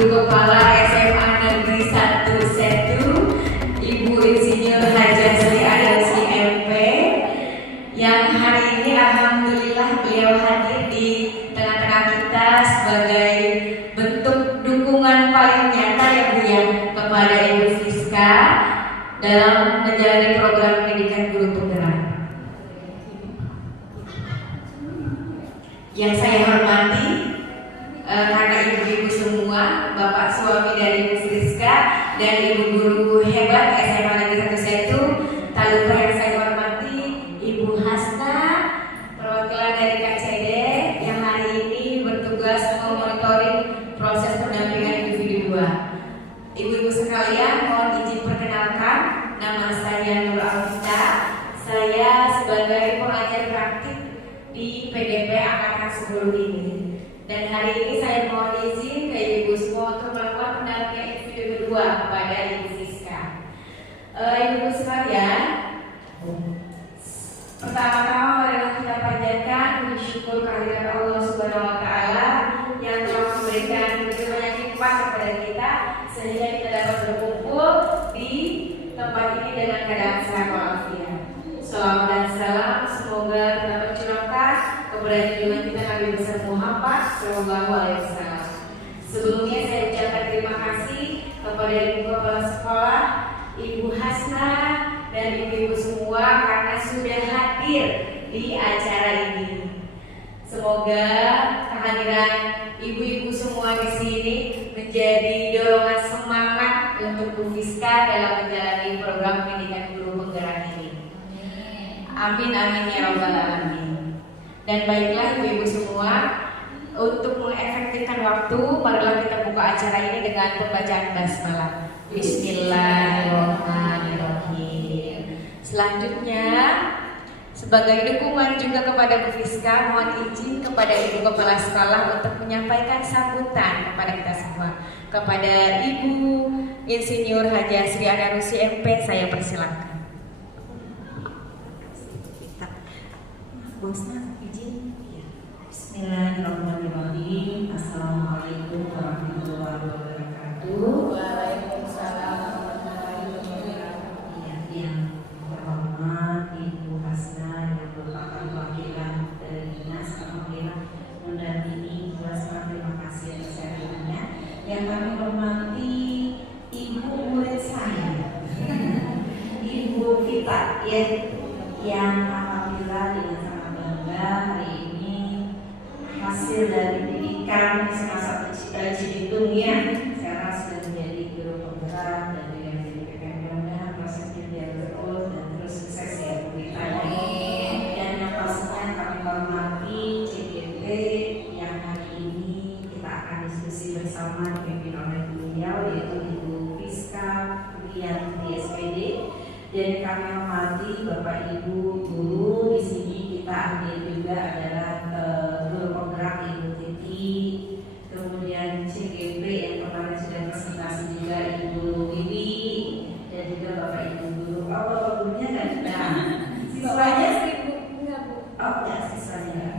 Guru Kepala SMA Negeri 1 Setu, Ibu Insinyur Haja Sri Aryasi MP, yang hari ini alhamdulillah beliau hadir di tengah-tengah kita sebagai bentuk dukungan paling nyata ya Bu ya kepada Ibu Friska dalam menjalani program pendidikan guru penggerak. Yang saya hormati karena ibu-ibu semua, bapak suami dari Ibu Friska dan ibu guru hebat SMA Negeri 1 Setu, tak lupa yang saya hormati Ibu Hasna, perwakilan dari KCD yang hari ini bertugas memonitoring proses pendampingan individu 2. Ibu-ibu sekalian, mohon izin perkenalkan, nama saya Nur Alvita. Saya sebagai pengajar praktik di PDP Angkatan 10 ini. Dan hari ini saya mohon izin ke ibu semua untuk melakukan pendampingan individu kedua kepada Ibu Friska. Ibu sekalian, pertama-tama marilah kita panjatkan puji syukur kehadirat Allah Subhanahu wa taala yang telah memberikan begitu banyak nikmat kepada kita sehingga kita dapat berkumpul di tempat ini dengan keadaan sehat walafiat. Salam dan salam semoga kita tercurahkan kepada junjungan kita Nabi besar Muhammad Sallallahu Alaihi Wasallam. Sebelumnya saya ucapkan terima kasih kepada Ibu Kepala Sekolah, Ibu Hasna dan ibu-ibu semua karena sudah hadir di acara ini. Semoga kehadiran ibu-ibu semua di sini menjadi dorongan semangat untuk Bu Friska dalam menjalani program pendidikan guru penggerak ini. Amin amin ya rabbal alamin. Dan baiklah ibu-ibu semua, untuk mengefektifkan waktu, marilah kita buka acara ini dengan pembacaan basmalah. Bismillahirrahmanirrahim. Selanjutnya, sebagai dukungan juga kepada Bu Friska, mohon izin kepada Ibu Kepala Sekolah untuk menyampaikan sambutan kepada kita semua. Kepada Ibu Insinyur Haja Sri Aryasi MP, saya persilakan. Bosnya izin. Bismillahirrahmanirrahim. Assalamualaikum warahmatullahi wabarakatuh. Waalaikumsalam warahmatullahi wabarakatuh. Yang terhormat Ibu Hasna yang merupakan perwakilan dari dinas alhamdulillah mendampingi Bu Hasna, terima kasih atas kehadirannya. Yang kami hormati Ibu murid saya, Ibu Vita yang alhamdulillah dengan sangat bangga hari ini hasil dari pendidikan semasa Cibitung ya, sekarang sudah menjadi guru penggerak dan juga menjadi PPM prosesnya dia terus dan terus sukses ya Bu Vita. Dan yang pastinya kami hormati CGP yang hari ini kita akan diskusi bersama dipimpin oleh beliau yaitu Ibu Friska Wiyanti SPD. Dan kami hormati Bapak Ibu guru di sini, kita hadir juga adalah guru penggerak Ibu Titi, kemudian CGP yang kemarin sudah presentasi juga Ibu Bibi, dan juga Bapak Ibu guru. Oh, Bapak gurunya kan sudah. Siswanya sih enggak Bu? Oh, ya siswanya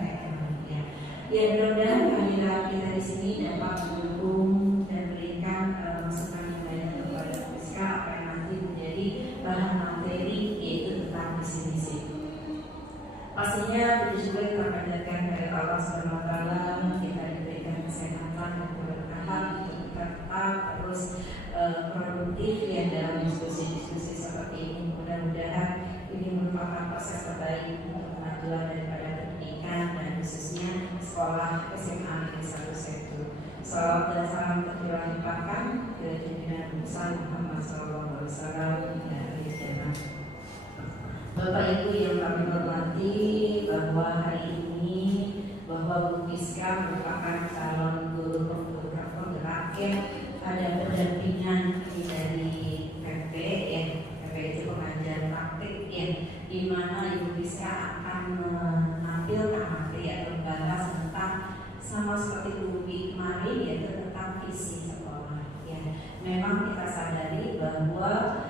ya. Ya mudah-mudahan kehadiran kita di sini dapat mendukung dan berikan masukan yang banyak kepada Friska apa yang nanti menjadi bahan materi yaitu tentang visi-misi. Pastinya itu juga kita panjatkan dari Allah Subhanahu wa taala kita diberikan kesehatan dan keberkahan untuk kita tetap terus produktif ya dalam diskusi-diskusi seperti ini. Mudah-mudahan ini merupakan proses terbaik untuk kemajuan daripada pendidikan dan khususnya sekolah SMA Negeri 1 Setu. Salam dan salam tercurahkan ke junjungan besar Muhammad Sallallahu Alaihi Wasallam. Bapak Ibu yang kami hormati, bahwa hari ini bahwa Bu Friska merupakan calon guru penggerak pada pendampingan dari PP ya, PP itu pengajar praktik ya, di mana Ibu Friska akan menampilkan materi atau membahas tentang sama seperti Bu Bi kemarin yaitu tentang visi sekolah ya. Memang kita sadari bahwa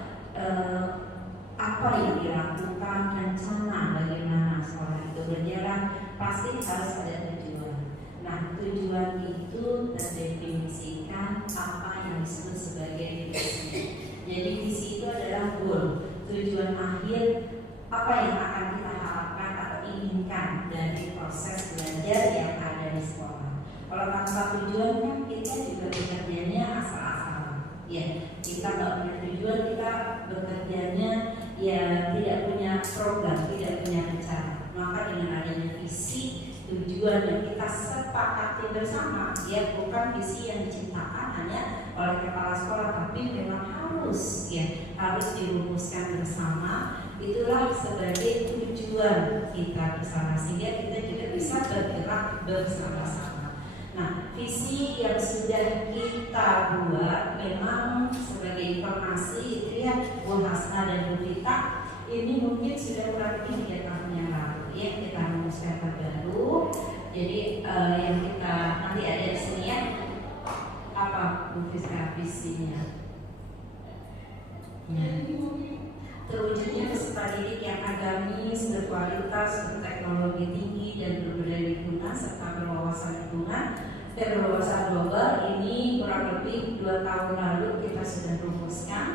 apa yang dilakukan rencana bagaimana sekolah itu berjalan pasti harus ada tujuan. Nah, tujuan itu terdefinisikan apa yang disebut sebagai visi. Jadi visi itu adalah goal, tujuan akhir apa yang akan kita harapkan atau inginkan dari proses belajar yang ada di sekolah. Kalau tanpa tujuan kan kita juga bekerjanya asal-asalan. Ya, kita nggak punya tujuan, kita bekerjanya ya tidak punya program, tidak punya rencana. Maka dengan adanya visi, tujuan yang kita sepakati bersama, ya bukan visi yang diciptakan hanya oleh kepala sekolah, tapi memang harus dirumuskan bersama. Itulah sebagai tujuan kita bersama, sehingga kita juga bisa bergerak bersama-sama. Nah, visi yang sudah kita buat memang sebagai informasi itu ya, Bu Hasna dan Bu Rita ini mungkin sudah kurang lebih 3 tahun yang lalu ya kita rumuskan terbaru. Jadi yang kita nanti ada di sini ya, apa Bu Fiska visinya? Ya. Terwujudnya peserta didik yang agamis, berkualitas, berteknologi tinggi dan berbudaya lingkungan serta berwawasan lingkungan dan berwawasan global. Ini kurang lebih 2 tahun lalu kita sudah rumuskan,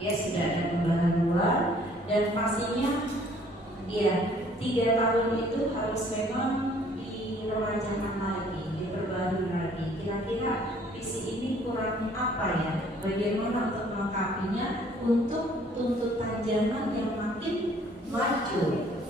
ya sudah ada pembaharuan dan pastinya ya 3 tahun itu harus memang diremajakan lagi, diperbarui lagi. Kira-kira visi ini kurangnya apa ya? Bagaimana untuk melengkapinya untuk tuntutan zaman yang makin maju,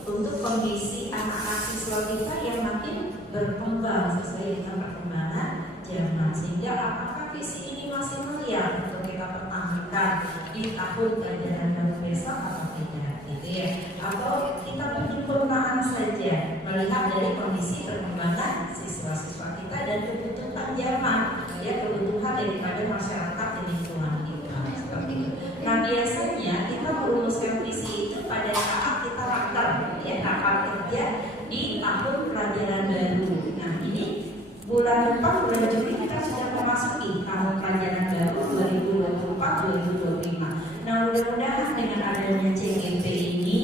untuk kondisi anak-anak siswa kita yang makin berkembang sesuai dengan perkembangan zaman. Sehingga apakah visi ini masih layak untuk kita pertahankan di tahun ajaran baru besok atau tidak, gitu ya? Atau kita penyempurnaan saja melihat dari kondisi perkembangan siswa-siswa kita dan kebutuhan zaman, ya kebutuhan daripada masyarakat di lingkungan kita seperti itu. Nah biasanya kita merumuskan visi itu pada saat kita rapat, ya rapat kerja di tahun pelajaran baru. Nah ini bulan depan, bulan Juli kita sudah memasuki tahun pelajaran baru 2024-2025. Nah mudah-mudahan dengan adanya CGP ini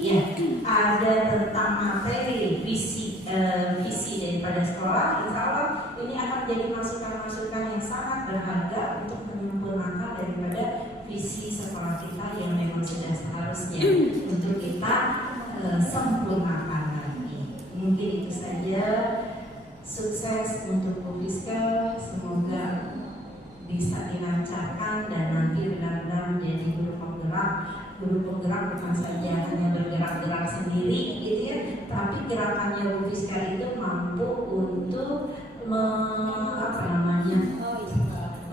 ya ada tentang materi visi daripada sekolah, insya Allah ini akan jadi masukan-masukan yang sangat berharga untuk menyempurnakan daripada visi sekolah kita yang memang sudah seharusnya untuk kita sempurnakan lagi. Mungkin itu saja. Sukses untuk Bu Fiska, semoga bisa dilancarkan dan nanti benar-benar menjadi guru penggerak. Guru penggerak bukan saja hanya bergerak-gerak sendiri gitu ya, tapi gerakannya Bu Fiska itu mampu untuk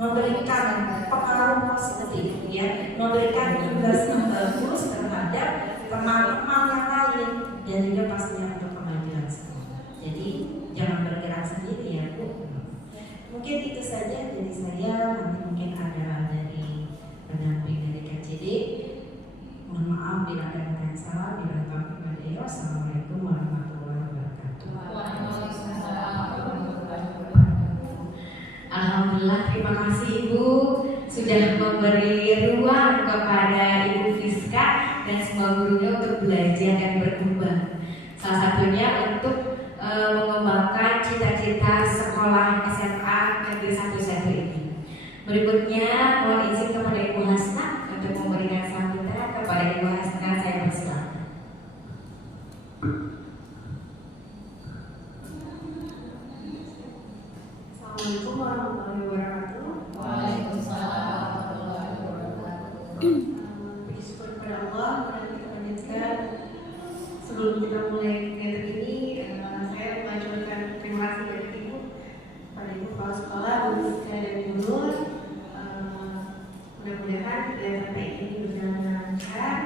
memberikan pengaruh positif ya, memberikan imbas yang bagus terhadap teman-teman yang lain dan juga pastinya untuk kemajuan sekolah. Jadi jangan bergerak sendiri ya Bu. Mungkin itu saja dari saya. Nanti mungkin ada dari pendamping dari KCD. Mohon maaf bila ada kata yang salah. Bila taufiq wal hidayah. Assalamualaikum warahmatullahi wabarakatuh. Alhamdulillah, terima kasih Ibu sudah memberi ruang kepada Ibu Fiska dan semua gurunya untuk belajar dan berkembang. Salah satunya untuk mengembangkan cita-cita sekolah SMA Negeri 1 ini. Berikutnya mohon izin kepada Ibu Hasna untuk memberikan sambutan. Kepada Ibu Hasna saya persilakan. Assalamualaikum warahmatullahi wabarakatuh. Waalaikumsalam warahmatullahi wabarakatuh. Puji syukur kepada Allah. Mari kita lanjutkan. Sebelum kita mulai kegiatan ini, saya mengaturkan terima kasih dari Ibu pada Ibu kepala sekolah, Bu Fiska dan Bu Nur. Mudah-mudahan kegiatan baik ini berjalan dengan lancar.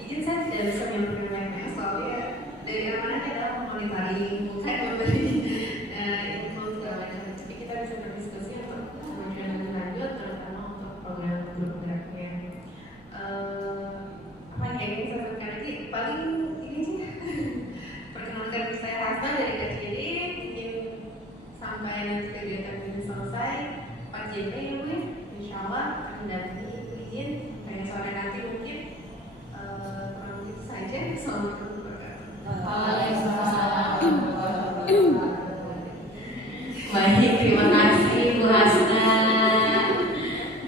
Izin saya tidak bisa menyampaikan banyak soalnya dari amanah adalah memonitoring, bukan memberi info segala macam. Tapi kita bisa berdiskusi untuk kemajuan lebih lanjut, terutama untuk program guru penggeraknya. Apa yang ingin saya sampaikan lagi? Paling ini sih perkenalkan diri saya Hasna dari KCD. Ingin sampai nanti kegiatan ini selesai 4 JP ya Bu ya. Insya Allah akan dampingi izin pada sore nanti mungkin. Kurang lebih itu saja. Assalamualaikum warahmatullahi wabarakatuh. Waalaikumsalam warahmatullahi wabarakatuh. terima kasih Bu Hasna.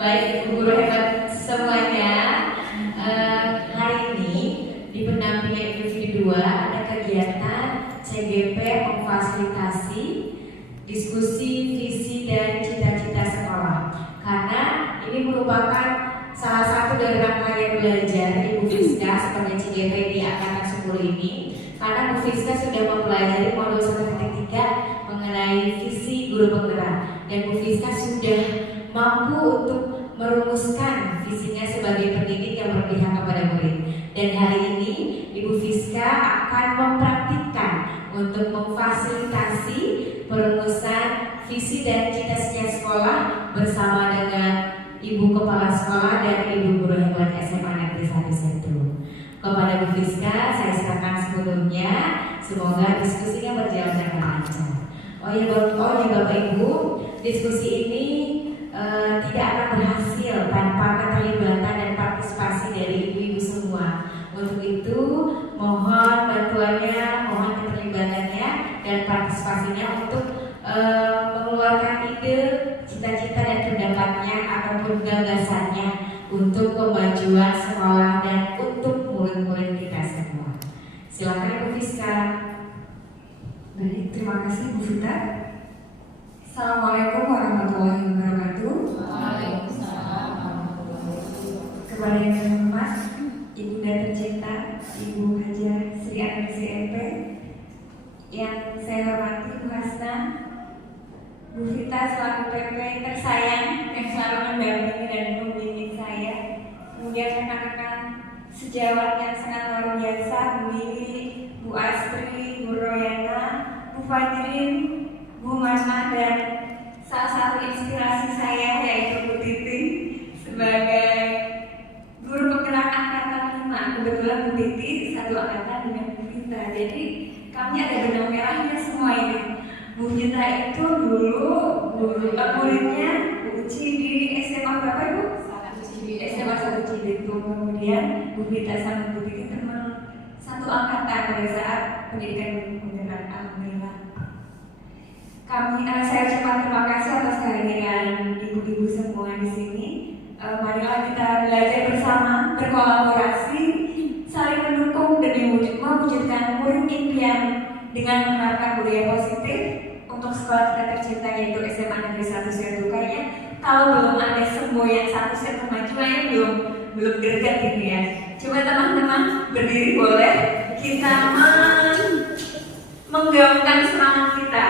Baik, guru hebat semuanya. Hari ini di pendampingan individu 2 ada kegiatan CGP memfasilitasi diskusi visi dan cita-cita sekolah. Karena ini merupakan salah satu dari rangkaian belajar Ibu Fiska sebagai CGP di angkatan 10 ini. Karena Bu Fiska sudah mempelajari modul 1.3 mengenai visi guru penggerak, dan Bu Fiska sudah mampu untuk merumuskan visinya sebagai pendidik yang berpihak kepada murid. Dan hari ini Ibu Fiska akan mempraktikkan untuk memfasilitasi perumusan visi dan cita-cita sekolah bersama dengan Ibu Kepala Sekolah dan Ibu Guru Hebat SMA Negeri 1 Setu. Kepada Bu Fiska saya serahkan sebelumnya, semoga diskusinya berjalan dengan lancar. Oh ya Bapak Ibu, diskusi ini tidak akan berhasil tanpa keterlibatan dan partisipasi dari ibu-ibu semua. Untuk itu mohon bantuannya, mohon keterlibatannya dan partisipasinya untuk mengeluarkan ide, cita-cita dan pendapatnya ataupun gagasannya untuk kemajuan sekolah dan untuk murid-murid kita semua. Silakan Ibu Fiska. Baik, terima kasih Bu Vita. Assalamualaikum warahmatullahi wabarakatuh. Waalaikumsalam warahmatullahi wabarakatuh. Kepada yang terhormat Ibu dan tercinta Ibu Haja Sri Anugrah MP, yang saya hormati Bu Hasna, Bu Vita selaku PP tersayang yang selalu mendampingi dan membimbing saya, kemudian rekan-rekan sejawat yang sangat luar biasa, Bu Lili, Bu Astri, Bu Royana, Bu Fajrin, Bu Mama, dan salah satu inspirasi saya yaitu Bu Titi sebagai guru penggerak angkatan 5. Kebetulan Bu Titi satu angkatan dengan Bu Vita, jadi kami ada benang merahnya semua ini. Bu Vita itu dulu muridnya Bu Uci di SMA berapa Ibu? SMA 1 Cibitung. Kemudian Bu Vita sama Bu Titi teman satu angkatan pada saat pendidikan penggerak. Alhamdulillah. Saya ucapkan terima kasih atas kehadiran ibu-ibu semua di sini. Marilah kita belajar bersama, berkolaborasi, saling mendukung demi mewujudkan murid impian dengan menerapkan budaya positif untuk sekolah kita tercinta yaitu SMA Negeri 1 Setu. Kayaknya kalau belum ada semboyan 1 Setu maju ya belum greget ini ya. Coba teman-teman berdiri boleh, kita menggaungkan semangat kita.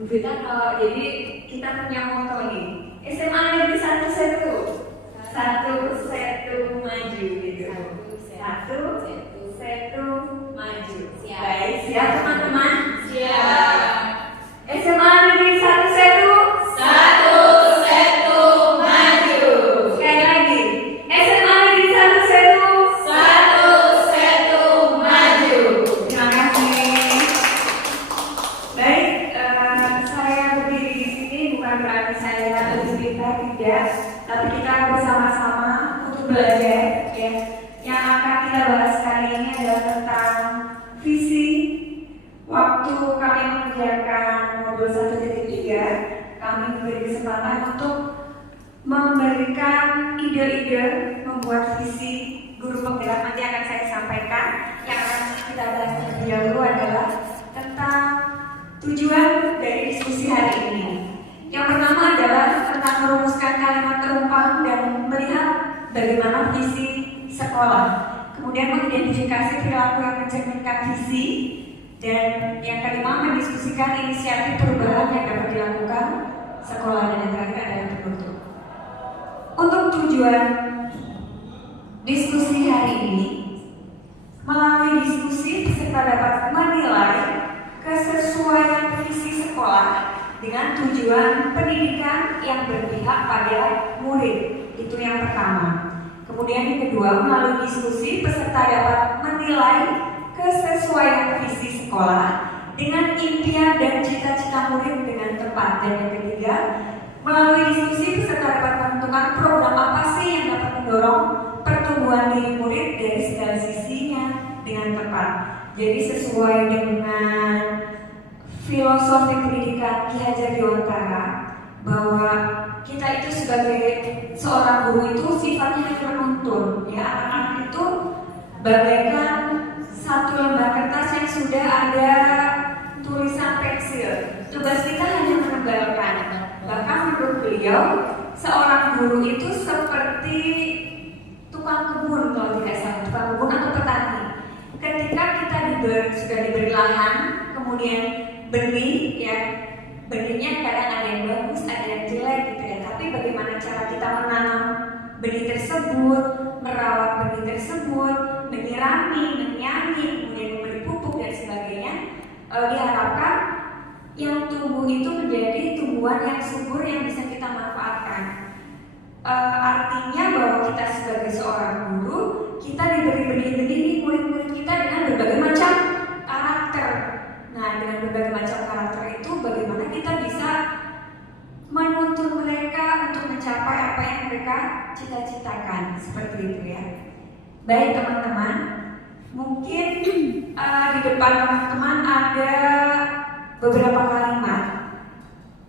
Bu Vita, kalau jadi kita punya moto nih, SMA Negeri 1 Setu, 1 Setu maju gitu. 1 Setu maju. Baik, siap teman-teman? Siap. SMA Negeri 1 Setu, 1 Setu maju. Sekali lagi, SMA Negeri 1 Setu, 1 Setu maju. Terima kasih. Baik, saya berdiri di sini bukan berarti saya lebih pintar, tidak, tapi kita bersama-sama untuk belajar ya. Yang akan kita bahas kali ini adalah tentang visi. Waktu kami mengerjakan modul 1.3, kami memberi kesempatan untuk memberikan ide-ide membuat visi guru penggerak. Nanti akan saya sampaikan. Yang akan kita bahas terlebih dahulu adalah tentang tujuan dari diskusi hari ini. Yang pertama adalah tentang merumuskan kalimat terumpam dan melihat bagaimana visi sekolah. Kemudian mengidentifikasi perilaku yang mencerminkan visi. Dan yang kelima, mendiskusikan inisiatif perubahan yang dapat dilakukan sekolah. Dan yang terakhir adalah penutup. Untuk tujuan diskusi hari ini, melalui diskusi peserta dapat menilai kesesuaian visi sekolah dengan tujuan pendidikan yang berpihak pada murid. Itu yang pertama. Kemudian yang kedua, melalui diskusi peserta dapat menilai kesesuaian visi sekolah dengan impian dan cita-cita murid dengan tepat. Dan yang ketiga, melalui diskusi peserta dapat menentukan program apa sih yang dapat mendorong pertumbuhan diri murid dari segala sisinya dengan tepat. Jadi sesuai dengan filosofi pendidikan Ki Hajar Dewantara bahwa kita itu sebagai seorang guru itu sifatnya hanya menuntun, ya. Anak-anak itu bagaikan satu lembar kertas yang sudah ada tulisan pensil. Tugas kita hanya menebalkan. Bahkan menurut beliau, seorang guru itu seperti tukang kebun, kalau tidak salah, tukang kebun atau petani. Ketika kita sudah diberi lahan, kemudian benih, ya, benihnya kadang ada yang bagus, ada yang jelek, gitu ya. Tapi bagaimana cara kita menanam benih tersebut, merawat benih tersebut, menyirami, menyayangi, kemudian memberi pupuk dan sebagainya, diharapkan yang tumbuh itu menjadi tumbuhan yang subur yang bisa kita manfaatkan. Artinya bahwa kita sebagai seorang guru, kita diberi benih-benih murid-murid kita dengan berbagai macam karakter. Nah, dengan berbagai macam karakter itu bagaimana kita bisa menuntun mereka untuk mencapai apa yang mereka cita-citakan, seperti itu ya. Baik teman-teman, mungkin di depan teman-teman ada beberapa kalimat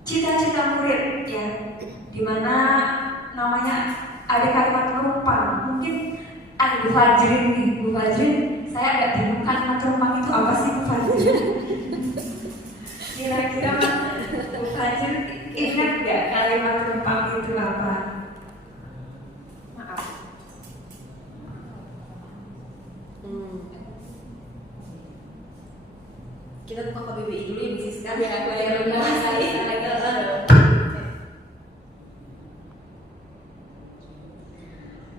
cita-cita murid, ya, dimana namanya ada kalimat rumpang. Mungkin Bu Fajrin nih, Bu Fajrin, saya agak bingung kalimat rumpang itu apa sih, Bu Fajrin? Kira-kira Bu Fajrin ingat nggak kalimat rumpang itu apa? Maaf. Kita buka KBBI dulu ya, bisnis kan ya, boleh menguasai.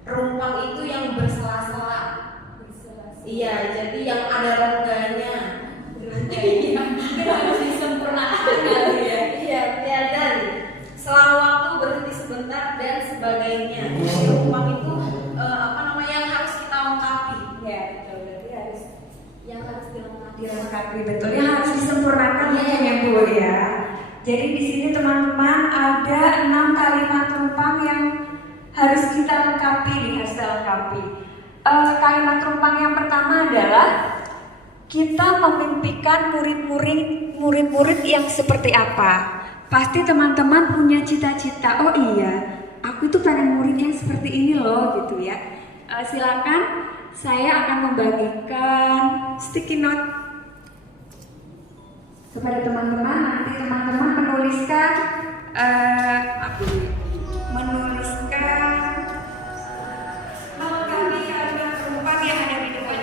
Rumpang itu yang bersela-sela. Iya, jadi yang ada rongganya. Harus disempurnakan kali ya. Iya, dan selang waktu berhenti sebentar dan sebagainya. Jadi rumpang itu yang harus kita lengkapi. Ya, betul. Berarti harus Yang harus dilengkapi, betul. Yang harus disempurnakan ya, Bu ya. Jadi di sini teman-teman ada 6 kalimat rumpang yang harus kita lengkapi, harus kita lengkapi. Kalimat rumpang yang pertama adalah kita memimpikan murid-murid yang seperti apa. Pasti teman-teman punya cita-cita. Oh iya, aku tuh pengen murid yang seperti ini loh, gitu ya. Silakan, saya akan membagikan sticky note kepada teman-teman. Nanti teman-teman menuliskan melengkapi kalimat rumpang yang ada di depan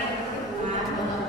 teman-teman.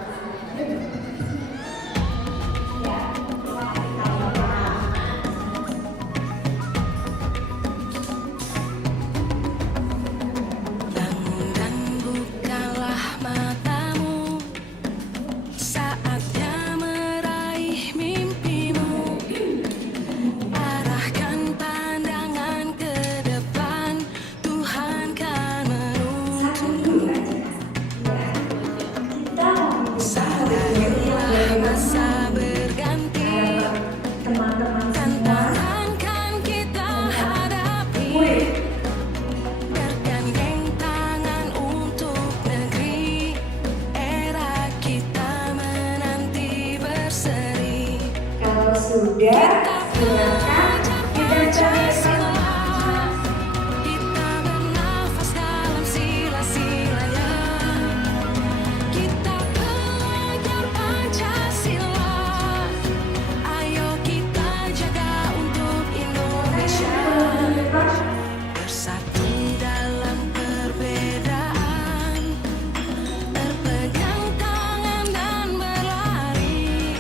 Sudah, silakan kita coba. Kita bernafas dalam sila-silanya. Kita belajar Pancasila. Ayo kita jaga untuk Indonesia. Bersatu dalam perbedaan, berpegang tangan dan berlari.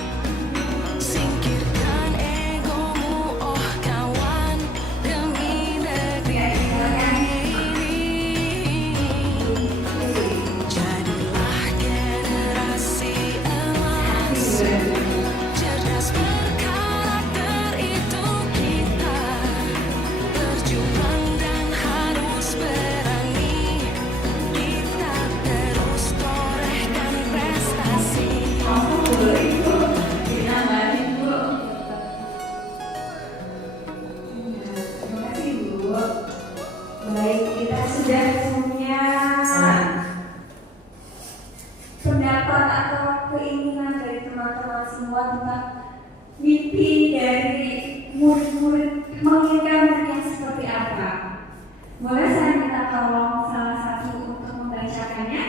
Singkirkan egomu, oh kawan, demi negeri ini. Jadilah generasi emas, cerdas berkarakter itu kita. Berjuang dan harus berani, kita terus torehkan prestasi. Terima kasih, Bu. Baik, kita sudah punya pendapat atau keinginan dari teman-teman semua tentang mimpi dari murid-murid menginginkan murid yang seperti apa? Boleh saya minta tolong salah satu untuk membacakannya?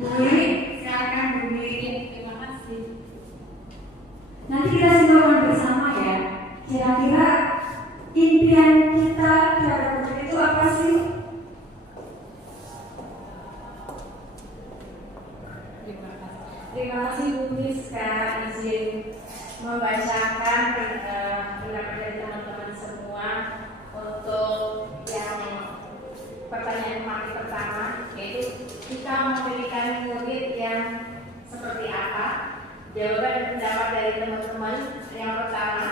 Bu Lili, silakan Bu Lili. Terima kasih. Nanti kita simak bersama ya. Kira-kira impian kita terhadap murid itu apa sih? Terima kasih. Terima kasih Bu Lis, sekarang izin membacakan pendapat dari teman-teman semua untuk yang pertanyaan kemarin pertama, yaitu kita memiliki murid yang seperti apa? Jawaban pendapat dari teman-teman yang pertama,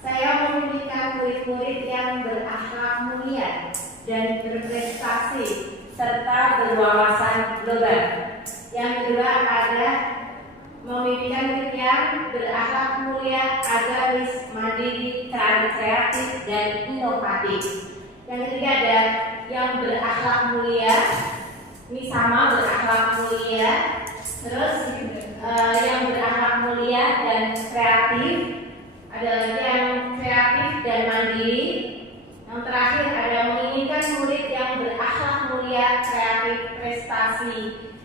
saya memiliki murid-murid yang berakhlak mulia dan berprestasi serta berwawasan global. Yang kedua ada memiliki murid yang berakhlak mulia, agamis, mandiri, kreatif, dan inovatif. Yang ketiga ada yang berakhlak mulia, ini sama berakhlak mulia, terus yang berakhlak mulia dan kreatif, ada lagi yang kreatif dan mandiri. Yang terakhir ada menginginkan murid yang berakhlak mulia, kreatif, prestasi,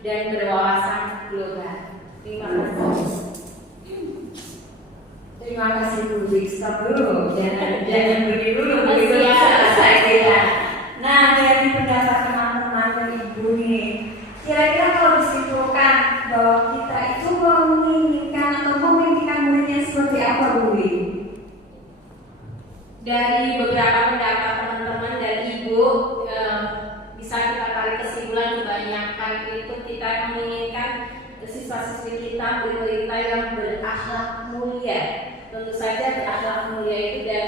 dan berwawasan global. Terima kasih. Terima kasih Bu Lili. Stop dulu, jangan pergi dulu. Masih Begitu ya. selesai kita. Nah, dari pendapat teman-teman dan Ibu nih, kira-kira kalau disimpulkan bahwa kita itu menginginkan atau memimpikan muridnya seperti apa Bu Lili? Dari beberapa pendapat teman-teman dan Ibu, bisa kita tarik kesimpulan kebanyakan itu kita menginginkan siswa-siswi kita, murid-murid kita yang berakhlak mulia. Tentu saja berakhlak mulia itu dan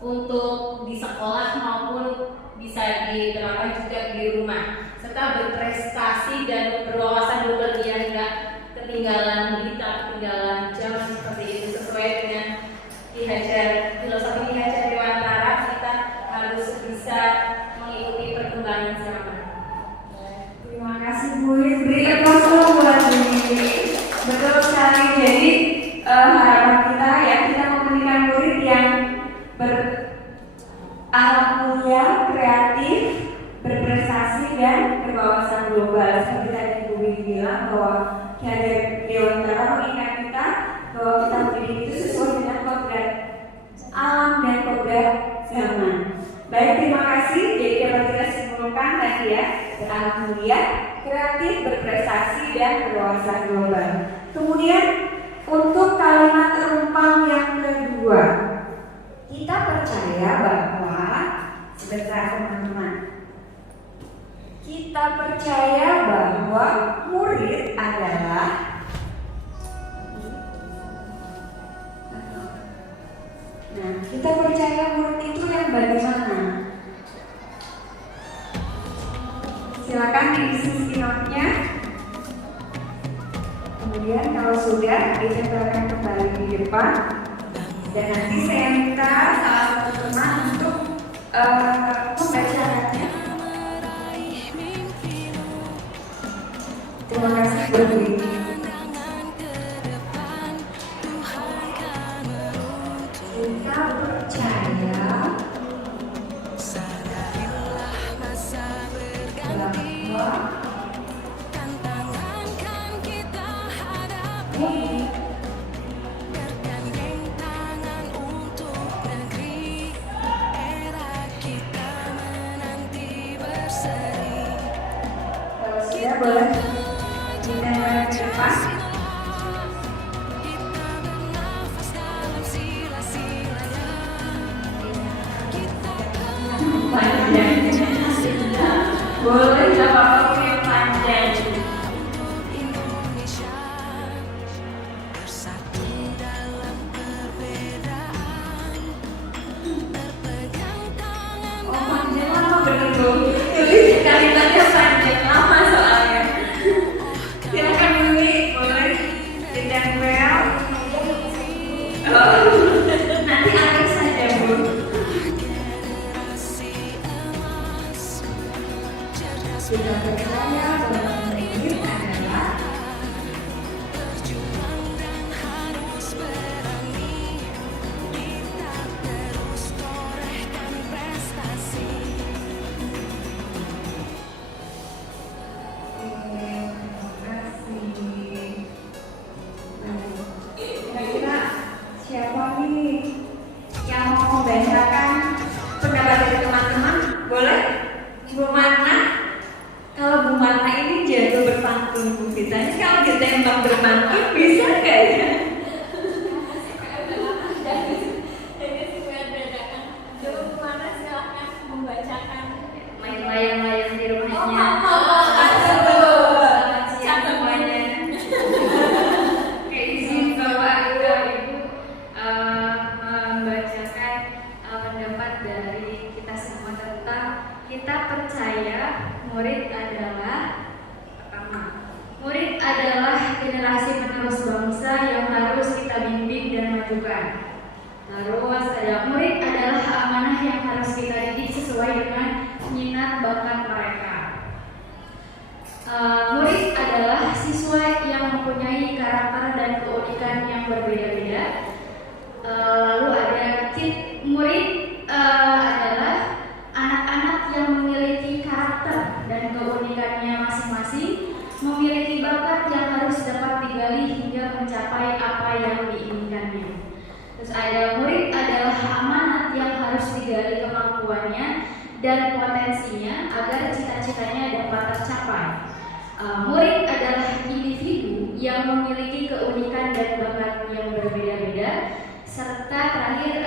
untuk di sekolah maupun bisa diterapkan juga di rumah, serta berprestasi dan berwawasan global yang tidak ketinggalan berita, ketinggalan zaman seperti itu. Sesuai dengan filosofi Ki Hajar Dewantara, kita harus bisa mengikuti perkembangan zaman. Terima kasih Bu Lili. Beri applause dulu buat Bu Lili. Betul sekali. Jadi harapan kita ya, kita memberikan murid yang berakhlak mulia, kreatif, berprestasi dan berwawasan global. Seperti tadi Bu Lili bilang bahwa Ki Hajar Dewantara mengingat kita bahwa kita mendidik itu sesuai dengan kodrat alam dan kodrat zaman. Baik, terima kasih. Jadi dapat kita simpulkan tadi ya, berakhlak mulia, kreatif, berprestasi dan berwawasan global. Kemudian untuk kalimat terumpam yang kedua, kita percaya bahwa sebentar teman-teman, kita percaya bahwa murid adalah kita percaya murid itu yang bagaimana? Silakan diisi notnya. Kemudian kalau sudah ditempelkan kembali di depan. Dan nanti saya minta salah satu teman untuk membacakannya. Terima kasih Bu Lili. Kita percaya bahwa Tantangan kan kita hadapi, murid bergandeng tangan untuk negeri. Era kita menanti berseri. kalau sudah boleh ditempelkan ke depan. Kita bernafas dalam sila-silanya. Kita Panjang. Boleh nggak apa-apa yang panjang. untuk Indonesia, bersatu dalam perbedaan, berpegang tangan. Oh panjang lama begitu. Tulis kalimatnya panjang lama soalnya. Silakan Bu Lili, boleh pantun Bu Vita. Ini kalau ditembak berpantun bisa nggak ya? Main layang-layang di rumahnya. Siap semuanya. Oke, izin Bapak Ibu membacakan pendapat dari kita semua tentang kita percaya murid adalah pertama, murid adalah generasi penerus bangsa yang harus kita bimbing dan majukan. Terus ada murid adalah amanah yang harus kita didik sesuai dengan minat bakat mereka. Murid adalah siswa yang mempunyai karakter dan keunikan yang berbeda-beda. Lalu ada murid adalah anak-anak yang memiliki karakter dan keunikannya masing-masing, memiliki bakat yang harus dapat digali hingga mencapai apa yang diinginkannya. Terus ada murid adalah amanat yang harus digali kemampuannya dan potensinya agar cita-citanya dapat tercapai. Murid adalah individu yang memiliki keunikan dan bakat yang berbeda-beda, serta terakhir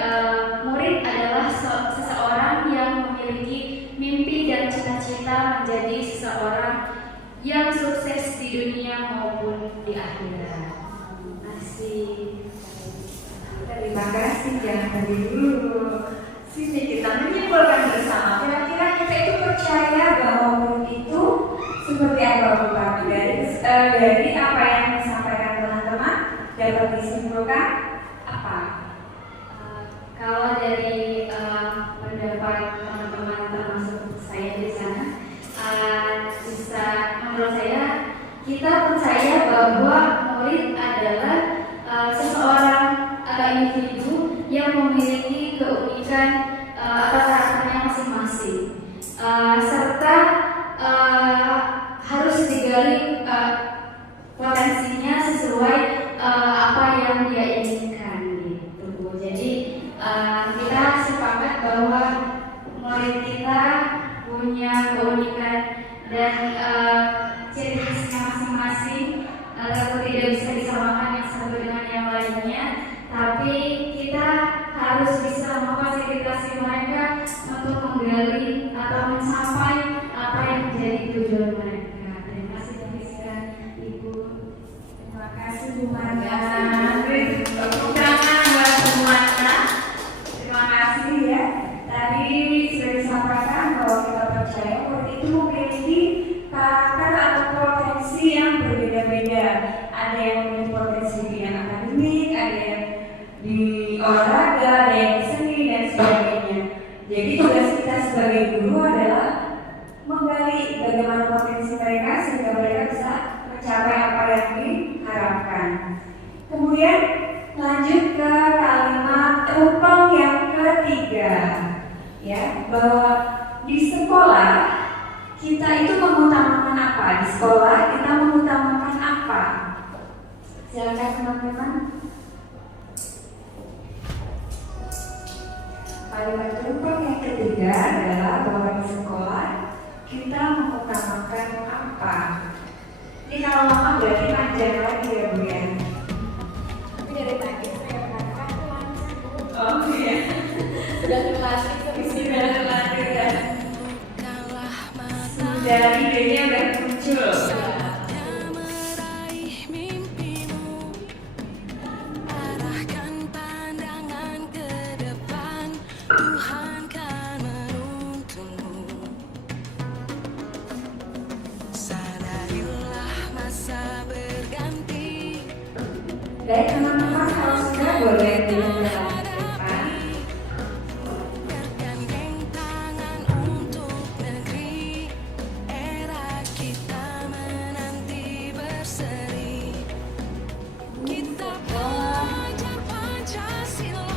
murid adalah seseorang yang memiliki mimpi dan cita-cita menjadi seseorang yang sukses di dunia maupun di akhirat. Terima kasih. Terima kasih, jangan tadi dulu. Sini kita menyimpulkan bersama. Kira-kira kita itu percaya bahwa murid itu seperti apa Bu Kami? Dari apa yang disampaikan teman-teman dapat disimpulkan apa? Kalau dari pendapat teman-teman termasuk saya di sana, bisa menurut saya kita percaya bahwa murid adalah seseorang individu yang memiliki keunikan atau karakternya masing-masing, serta harus digali potensinya sesuai apa yang dia inginkan gitu. Jadi kita sepakat bahwa murid kita punya keunikan dan ciri khasnya masing-masing, tentu tidak bisa disamakan yang satu dengan yang lainnya, tapi kita harus bisa memfasilitasi mereka untuk menggali atau mencapai apa yang menjadi tujuan mereka. Terima kasih Bapak Ibu. Terima kasih Bu Marga. Tepuk tangan buat semuanya. Terima kasih ya. Tadi sudah disampaikan bahwa kita percaya murid itu memiliki karakter atau potensi yang berbeda-beda. Ada yang memiliki potensi di bidang akademik, ada yang di olahraga, ada yang di seni dan sebagainya. Jadi tugas kita sebagai guru adalah menggali bagaimana potensi mereka sehingga mereka bisa mencapai apa yang diharapkan. Kemudian lanjut ke kalimat tumpang yang ketiga, ya, bahwa di sekolah kita itu mengutamakan apa? Di sekolah kita mengutamakan apa? Silakan teman-teman. Kalimat tumpang yang ketiga adalah bahwa di sekolah kita mengutamakan apa? Ini kalau lama berarti panjang lagi ya Bu ya. Tapi dari tadi saya katakan lancar Bu. Oh iya. Sudah terlatih Sudah terlatih ya. Sudah idenya udah muncul. meraih mimpimu, arahkan pandangan ke depan, Tuhan kan menuntunmu. Sadarilah masa berganti, Baik teman-teman, kalau sudah boleh dilanjutkan. bergandeng tangan untuk negeri, era kita menanti berseri. Kita belajar Pancasila,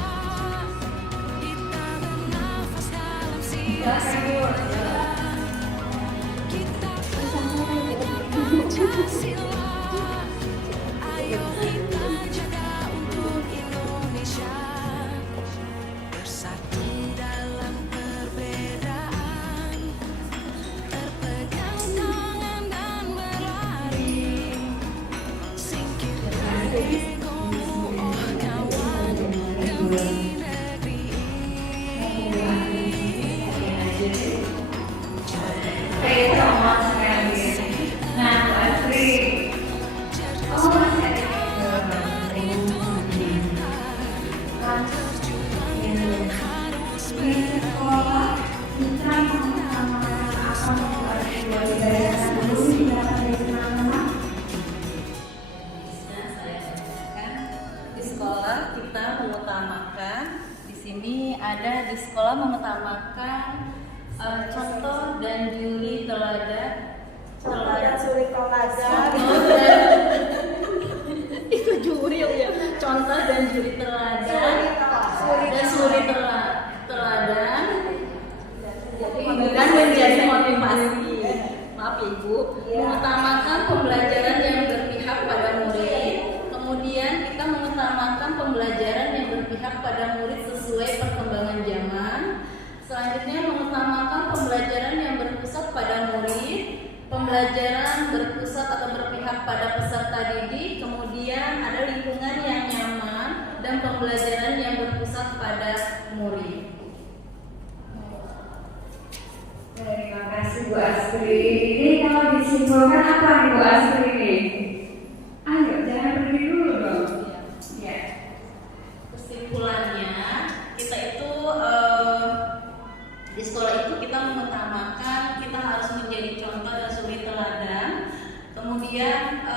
kita bernafas dalam sila-sila. Kita belajar Pancasila, ayo kita jaga untuk Indonesia. Bersatu dalam perbedaan, terpegang tangan dan berlari. sekolah mengutamakan contoh dan juri teladan. Suri teladan. Itu juri ya. Contoh dan juri teladan. Dan suri teladan. Dan menjadi motivasi. Maaf ya Ibu. Mengutamakan pembelajaran yang berpihak pada murid. Kemudian kita mengutamakan pembelajaran yang berpihak pada murid sesuai perkembangan zaman. Selanjutnya mengutamakan pembelajaran yang berpusat pada murid, pembelajaran berpusat atau berpihak pada peserta didik, kemudian ada lingkungan yang nyaman dan pembelajaran yang berpusat pada murid. Terima kasih Bu Astri. Ini kalau disimpulkan apa nih Bu Astri ini? Ayo jangan berdiri dulu dong. Ya. Kesimpulannya kita itu di sekolah itu kita mengutamakan kita harus menjadi contoh dan suri teladan. Kemudian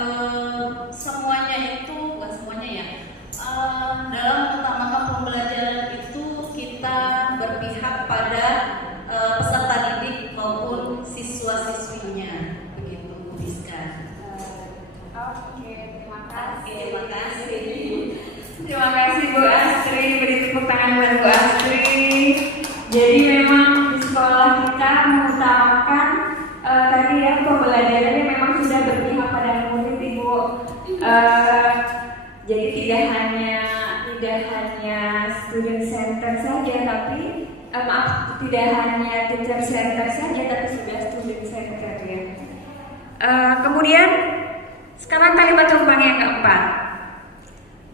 semuanya itu bukan semuanya ya. Dalam mengutamakan pembelajaran itu kita berpihak pada peserta didik maupun siswa-siswinya. Begitu Bu Rizka. Oke, terima kasih. Terima kasih. Terima kasih Bu Astri. Beri tepuk tangan buat Bu Astri. Jadi memang di sekolah kita mengutamakan tadi ya pembelajarannya memang sudah berpihak pada murid Ibu. Jadi tidak hanya student center saja, tapi tidak hanya teacher center saja, tapi sudah student center ya. Kemudian sekarang kalimat kembang yang keempat.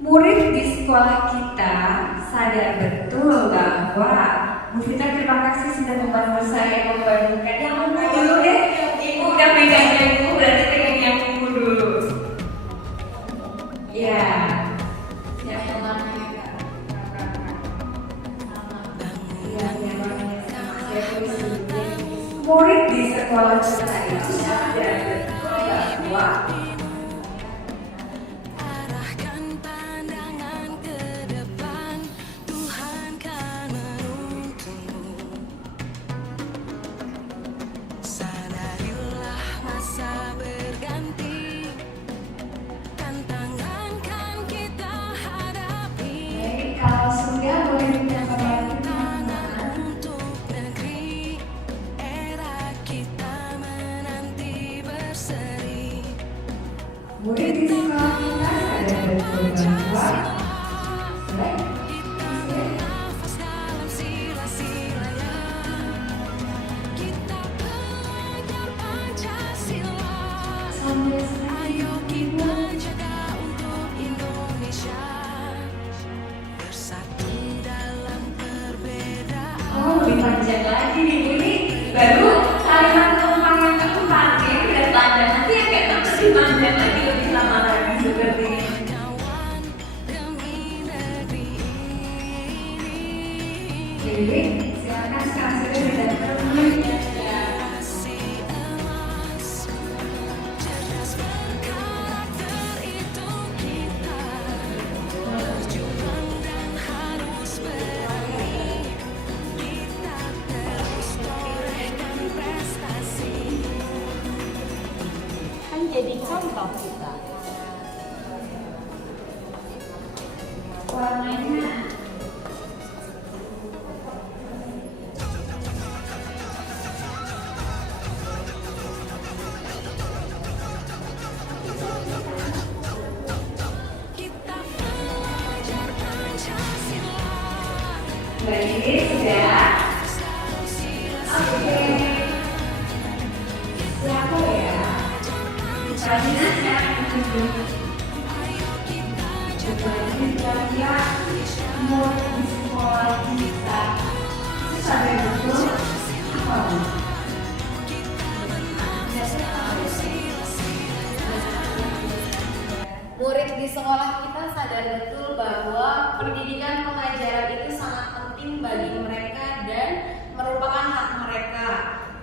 Murid di sekolah kita sadar betul bahwa Bu Vita terima kasih sudah membantu saya membantukan. Yang buku dulu deh, Ibu udah pegangnya Ibu, berarti pegang yang buku dulu. Ya. Yang warnanya enggak. Murid di sekolah kita itu sadar betul bahwa Arahkan pandangan ke depan, Tuhan kan menuntunmu. Sadarilah masa berganti, tantangan kan kita hadapi. kalau sudah boleh kita Tantangan untuk negeri, era kita menanti berseri. murid di sekolah kita sadar betul bahwa Kita bernafas dalam sila-silanya, kita belajar Pancasila. sampai Ayo kita jaga untuk Indonesia, bersatu dalam perbedaan. oh lebih panjang lagi nih Bu, ini baru kalimat kembang yang keempat ya udah panjang, nanti yang keenam lebih panjang lagi, lebih lama lagi seperti ini. Kawan demi negeri ini. Jadi silakan sekarang sudah didatang muridnya. Generasi emas, cerdas berkarakter itu kita, berjuang dan harus berani. Kita terus torehkan prestasi. Kan jadi contoh kita. Warnanya Kita belajar Pancasila. baik sudah. Selalu Oke. Siapa ya? Selanjutnya sekarang duduk. Coba kita murid di sekolah kita itu sadar betul apa Bu? Murid di sekolah kita sadar betul bahwa pendidikan pengajaran itu sangat penting bagi mereka dan merupakan hak mereka.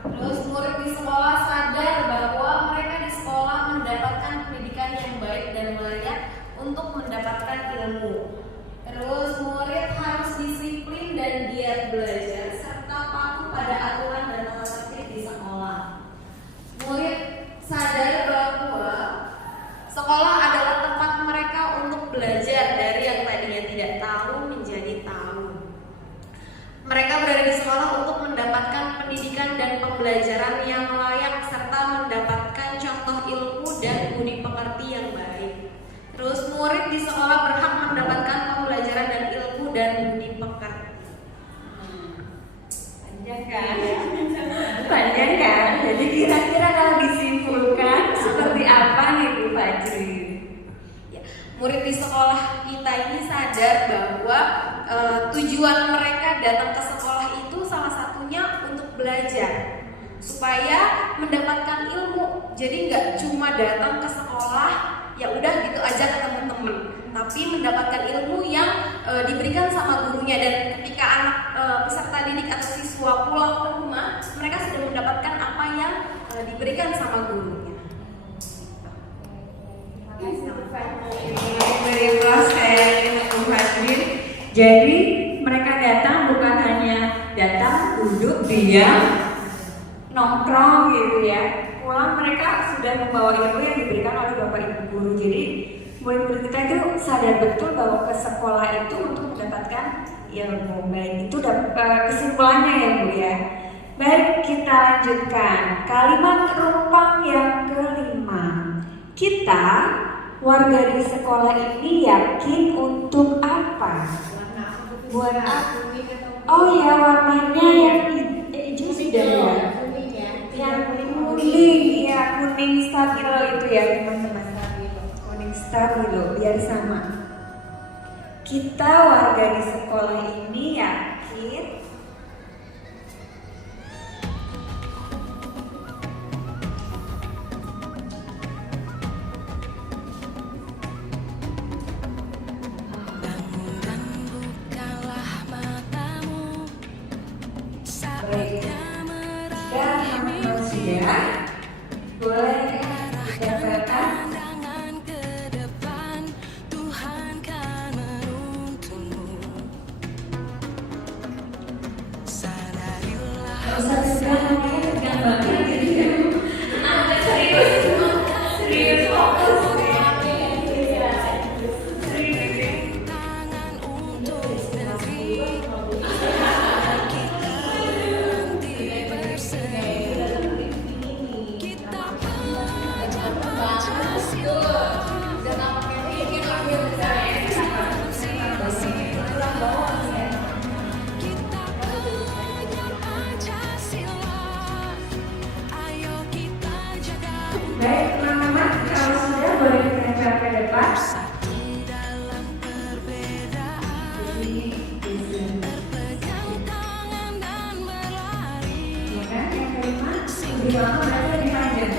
Terus murid di sekolah sadar bahwa mereka di sekolah mendapatkan pendidikan yang baik dan layak untuk mendapatkan ilmu. Terus murid harus disiplin dan giat belajar. budi pekerti yang baik. Terus murid di sekolah berhak mendapatkan pembelajaran dan ilmu dan budi pekerti. Panjang kan? Panjang kan? Jadi kira-kira kalau disimpulkan seperti apa nih Bu Fajri? Ya, murid di sekolah kita ini sadar bahwa tujuan mereka datang ke sekolah itu salah satunya untuk belajar supaya mendapatkan ilmu. Jadi nggak cuma datang ke sekolah ya udah gitu aja ke teman-teman, tapi mendapatkan ilmu yang diberikan sama gurunya. Dan ketika anak peserta didik atau siswa pulang ke rumah, mereka sudah mendapatkan apa yang diberikan sama gurunya. Dari proses Bu Fajri, jadi mereka datang bukan hanya datang, duduk, diam, nongkrong gitu ya. Pulang mereka sudah membawa ilmu yang diberikan oleh Bapak Ibu guru. Jadi murid-murid kita itu sadar betul bahwa ke sekolah itu untuk mendapatkan ilmu. Baik, itu kesimpulannya ya Bu ya. Baik, kita lanjutkan kalimat rumpang yang kelima. Kita warga di sekolah ini yakin untuk apa? Buat apa? Oh ya, warnanya yang hijau sudah ya. Yang kuning, ya kuning stabilo itu ya teman-teman. Kuning stabilo biar sama. Kita warga di sekolah ini yakin Bangun dan bukalah matamu, saatnya dan manusia boleh dikatakan pandangan ke depan, Tuhan kan menuntunmu. Sadarilah tangan untuk negeri, kita nanti berseri. Kita pelajar Pancasila, kita pelajar Pancasila. Ayo kita jaga baik teman-teman, kalau sudah boleh ditempel ke depan. satu dalam perbedaan, berpegang tangan dan berlari. Yang kelima, lebih lama mereka lebih panjang.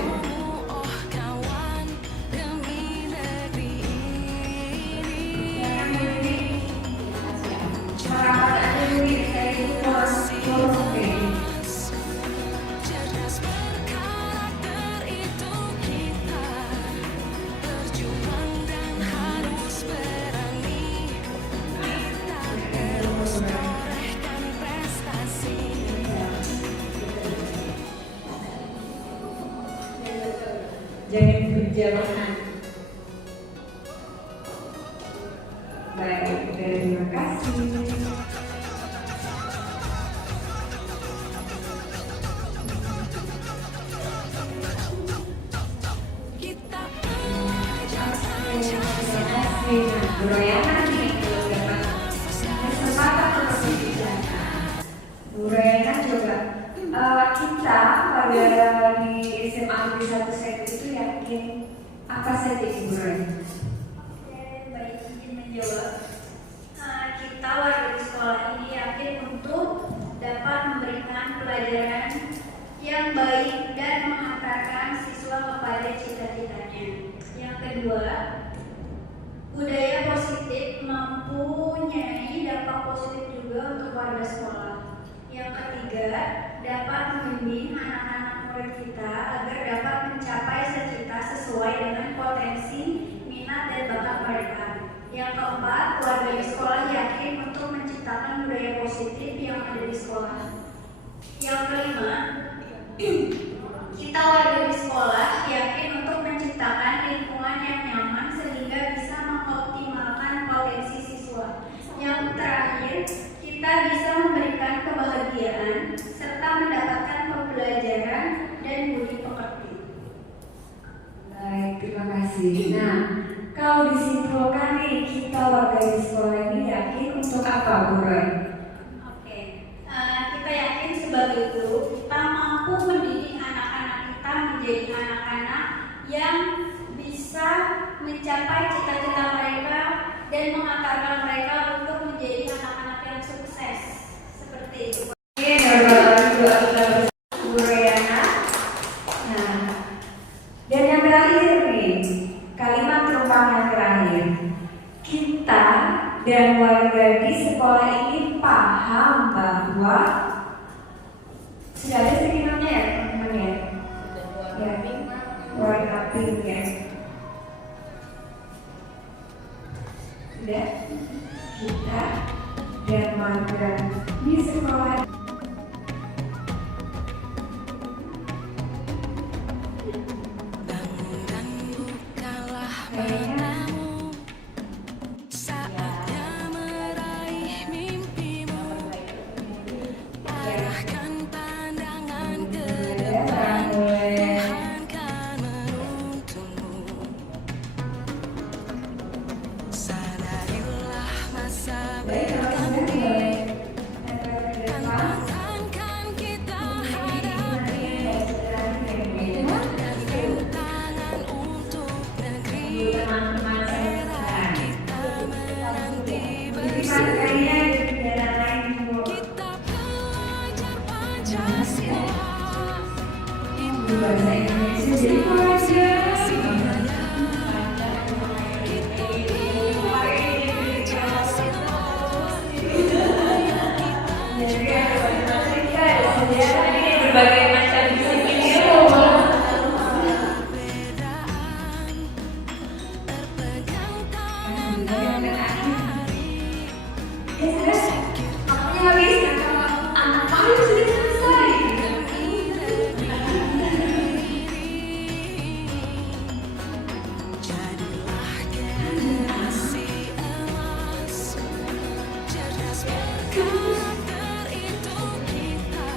Oh kawan, demi negeri ini. Jangan berhenti. Merapat aja dulu, saya itu terus Cerdas berkarakter itu kita, berjuang dan harus berani. Kita terus torehkan prestasi. jangan berjamahan. Baik, terima kasih. Kita pelajar Pancasila. Bu Royana nih, kalau dapat kesempatan untuk berbicara. Bu Royana coba, kita pada di SMA Negeri 1 Setu itu yakin apa saja Bu Royana? Baik, izin menjawab. Kita warga di sekolah ini yakin untuk dapat memberikan pelajaran yang baik dan mengantarkan siswa kepada cita-citanya. Yang kedua, budaya positif mempunyai dampak positif juga untuk warga sekolah. Yang ketiga, dapat membimbing anak-anak murid kita agar dapat mencapai cita-cita sesuai dengan potensi, minat, dan bakat mereka. Yang keempat, warga di sekolah yakin untuk menciptakan budaya positif yang ada di sekolah. Yang kelima, kita warga di sekolah yakin untuk menciptakan lingkungan yang nyaman sehingga bisa mengoptimalkan potensi siswa. Yang terakhir, kita bisa memberikan kebahagiaan serta mendapatkan pembelajaran dan budi pekerti. Baik, terima kasih. kasih. Nah, kalau disimpulkan nih, kita warga di sekolah ini yakin untuk apa, Bu Roy? Oke, kita yakin sebagai guru kita mampu mendidik anak-anak kita menjadi anak-anak yang bisa mencapai cita-cita mereka dan mengantarkan mereka untuk menjadi anak-anak yang sukses seperti itu. Bu Royana. Nah, dan yang terakhir nih, kalimat terumpam yang terakhir. Kita dan warga di sekolah ini paham bahwa sudah ada skripnya ya teman-teman ya? Ya, warna pink ya. Sudah, kita dan warga di sekolah Bangun dan bukalah matamu, saatnya meraih mimpimu. Arahkan pandangan ke depan, Tuhan kan menuntunmu. Sadarilah masa berganti, tantangan kan kita hadapi, dan rintangan untuk negeri. Era kita menanti bersama, kita belajar Pancasila. bahasa Indonesia jadi pelajar. Berbagai macam disiplin ilmu. Berpegang tangan dan berlari. Waktunya habis. Anak kami sudah selesai. Jadilah generasi emas, cerdas berkarakter itu kita,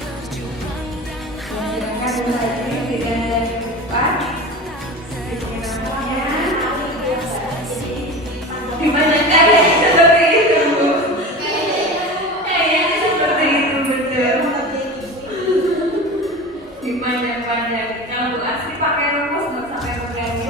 berjuang dan Dimanjakan ya seperti itu, Bu. Kayaknya seperti itu betul. Dimanjakan. Kalau Bu Asri pakai rumus nggak sampai berganti.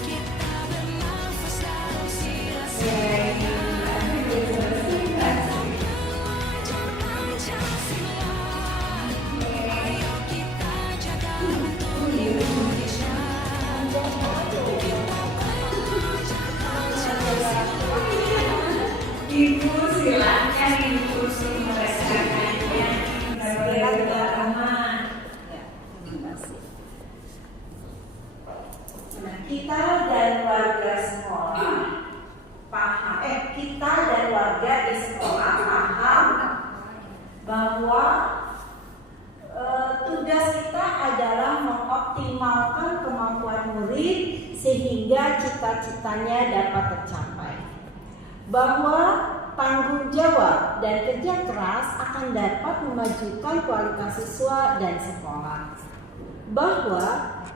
kita bernafas dalam sila-sila. Belajar Pancasila, ayo kita jaga untuk Indonesia. Kita belajar Pancasila. Ibu silakan Ibu membacakannya. Nah, kita dan warga sekolah paham, kita dan warga di sekolah paham bahwa tugas kita adalah mengoptimalkan kemampuan murid sehingga cita-citanya dapat tercapai. Bahwa tanggung jawab dan kerja keras akan dapat memajukan kualitas siswa dan sekolah. Bahwa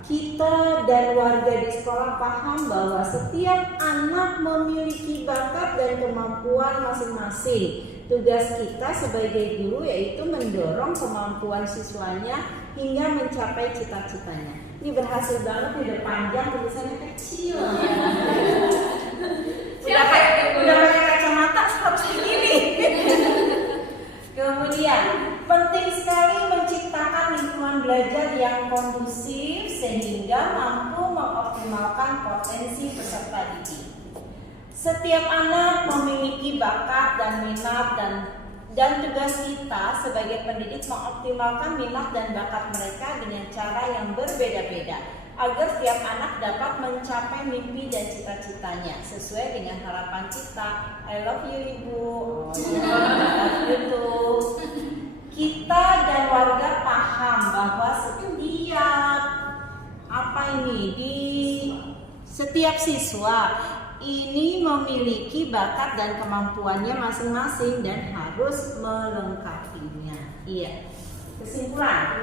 kita dan warga di sekolah paham bahwa setiap anak memiliki bakat dan kemampuan masing-masing. Tugas kita sebagai guru yaitu mendorong kemampuan siswanya hingga mencapai cita-citanya. Ini berhasil banget, udah panjang, tulisannya kecil. Udah pakai kacamata seperti ini. Kemudian penting sekali menciptakan lingkungan belajar yang kondusif sehingga mampu mengoptimalkan potensi peserta didik. Setiap anak memiliki bakat dan minat dan tugas kita sebagai pendidik mengoptimalkan minat dan bakat mereka dengan cara yang berbeda-beda agar setiap anak dapat mencapai mimpi dan cita-citanya sesuai dengan harapan kita. I love you Ibu. Itu kita dan warga paham bahwa setiap setiap siswa ini memiliki bakat dan kemampuannya masing-masing dan harus melengkapinya. Iya. Kesimpulan.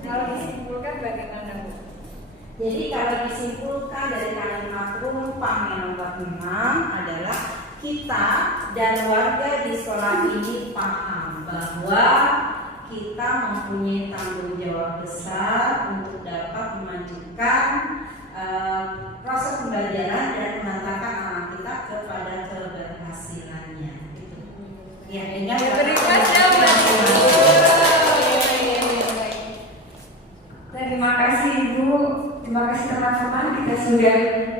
Kalau disimpulkan bagaimana, Bu? Jadi kalau disimpulkan dari kalimat rumpang yang nomor 6 adalah kita dan warga di sekolah ini paham bahwa kita mempunyai tanggung jawab besar untuk dapat memajukan proses pembelajaran dan mengantarkan anak kita kepada keberhasilannya. Ya, Terima kasih Ibu, terima kasih teman-teman. Kita sudah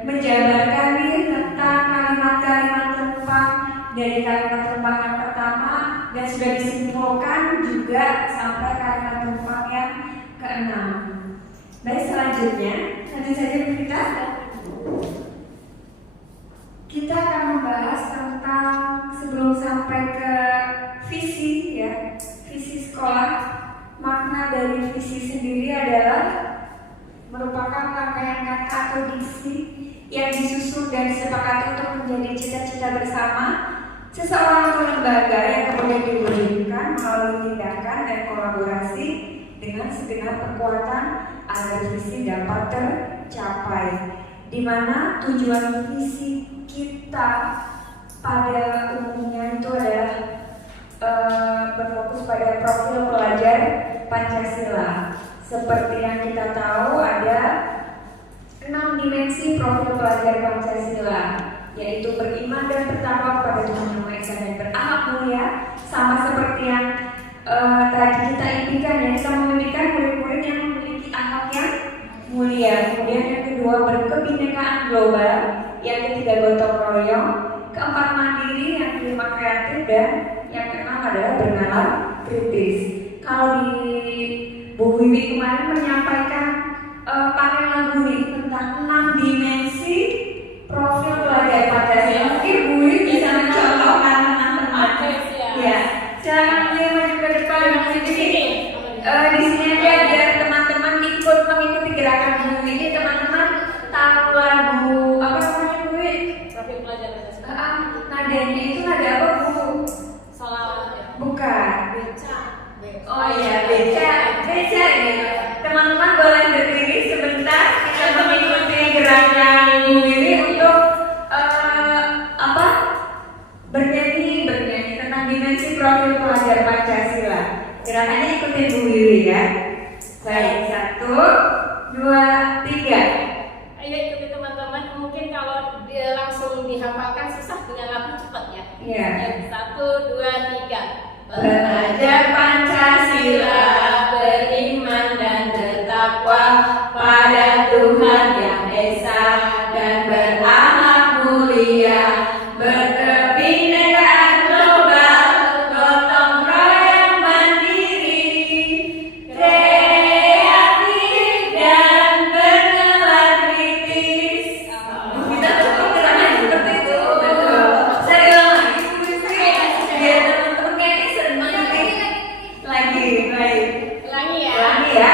menjabarkan nih tentang kalimat-kalimat rumpang dari kalimat rumpang yang pertama dan sudah disimpulkan juga sampai kalimat rumpang yang ke-6. Baik, selanjutnya lanjut saja kita. Kita akan membahas tentang sebelum sampai ke visi ya, visi sekolah. Makna dari visi sendiri adalah merupakan rangkaian kata atau diksi yang disusun dan disepakati untuk menjadi cita-cita bersama seseorang atau lembaga yang kemudian diwujudkan melalui tindakan dan kolaborasi dengan segenap kekuatan agar visi dapat tercapai. Di mana tujuan visi kita pada umumnya itu adalah berfokus pada profil pelajar Pancasila. Seperti yang kita tahu ada 6 dimensi profil pelajar Pancasila, yaitu beriman dan bertakwa kepada Tuhan Yang Maha Esa dan berakhlak mulia, sama seperti yang tadi kita impikan ya, kita memimpikan murid-murid yang memiliki akhlak yang mulia. Kemudian yang kedua berkebinekaan global, yang ketiga gotong royong, keempat mandiri, yang kelima kreatif, dan yang keenam adalah bernalar kritis. Kalau di Bu Wiwi kemarin menyampaikan panel lagu ini tentang 6 dimensi profil pelajar Pancasila. Mungkin Bu Wiwi bisa mencontohkan teman-teman. Ya, silakan dia maju ke depan. Di sini aja biar teman-teman ikut mengikuti gerakan Bu Wiwi. Ini teman-teman tahu lagu apa namanya Bu Wiwi? Profil pelajar Pancasila. Nadanya itu nada apa Bu? Bukan. Oh iya, beca ya. Teman-teman boleh berdiri sebentar, kita mengikuti gerakan Bu Wiwi untuk bernyanyi tentang dimensi profil pelajar Pancasila. Gerakannya ikutin Bu Wiwi ya. Baik, 1, 2, 3. Ayo ikuti teman-teman. Mungkin kalau dia langsung dihafalkan susah dengan lagu cepat ya. Iya. 1, 2, 3. Belajar Pancasila, beriman dan bertakwa pada Tuhan Yang Esa dan berakhlak mulia, berkebinekaan global, gotong royong mandiri, kreatif dan bernalar kritis. Kita tutup gerakan seperti itu. Betul. Saya ulang lagi, Bu Sri, biar teman-teman kayaknya sering lagi. Baik. Ulangi ya. Ulangi ya.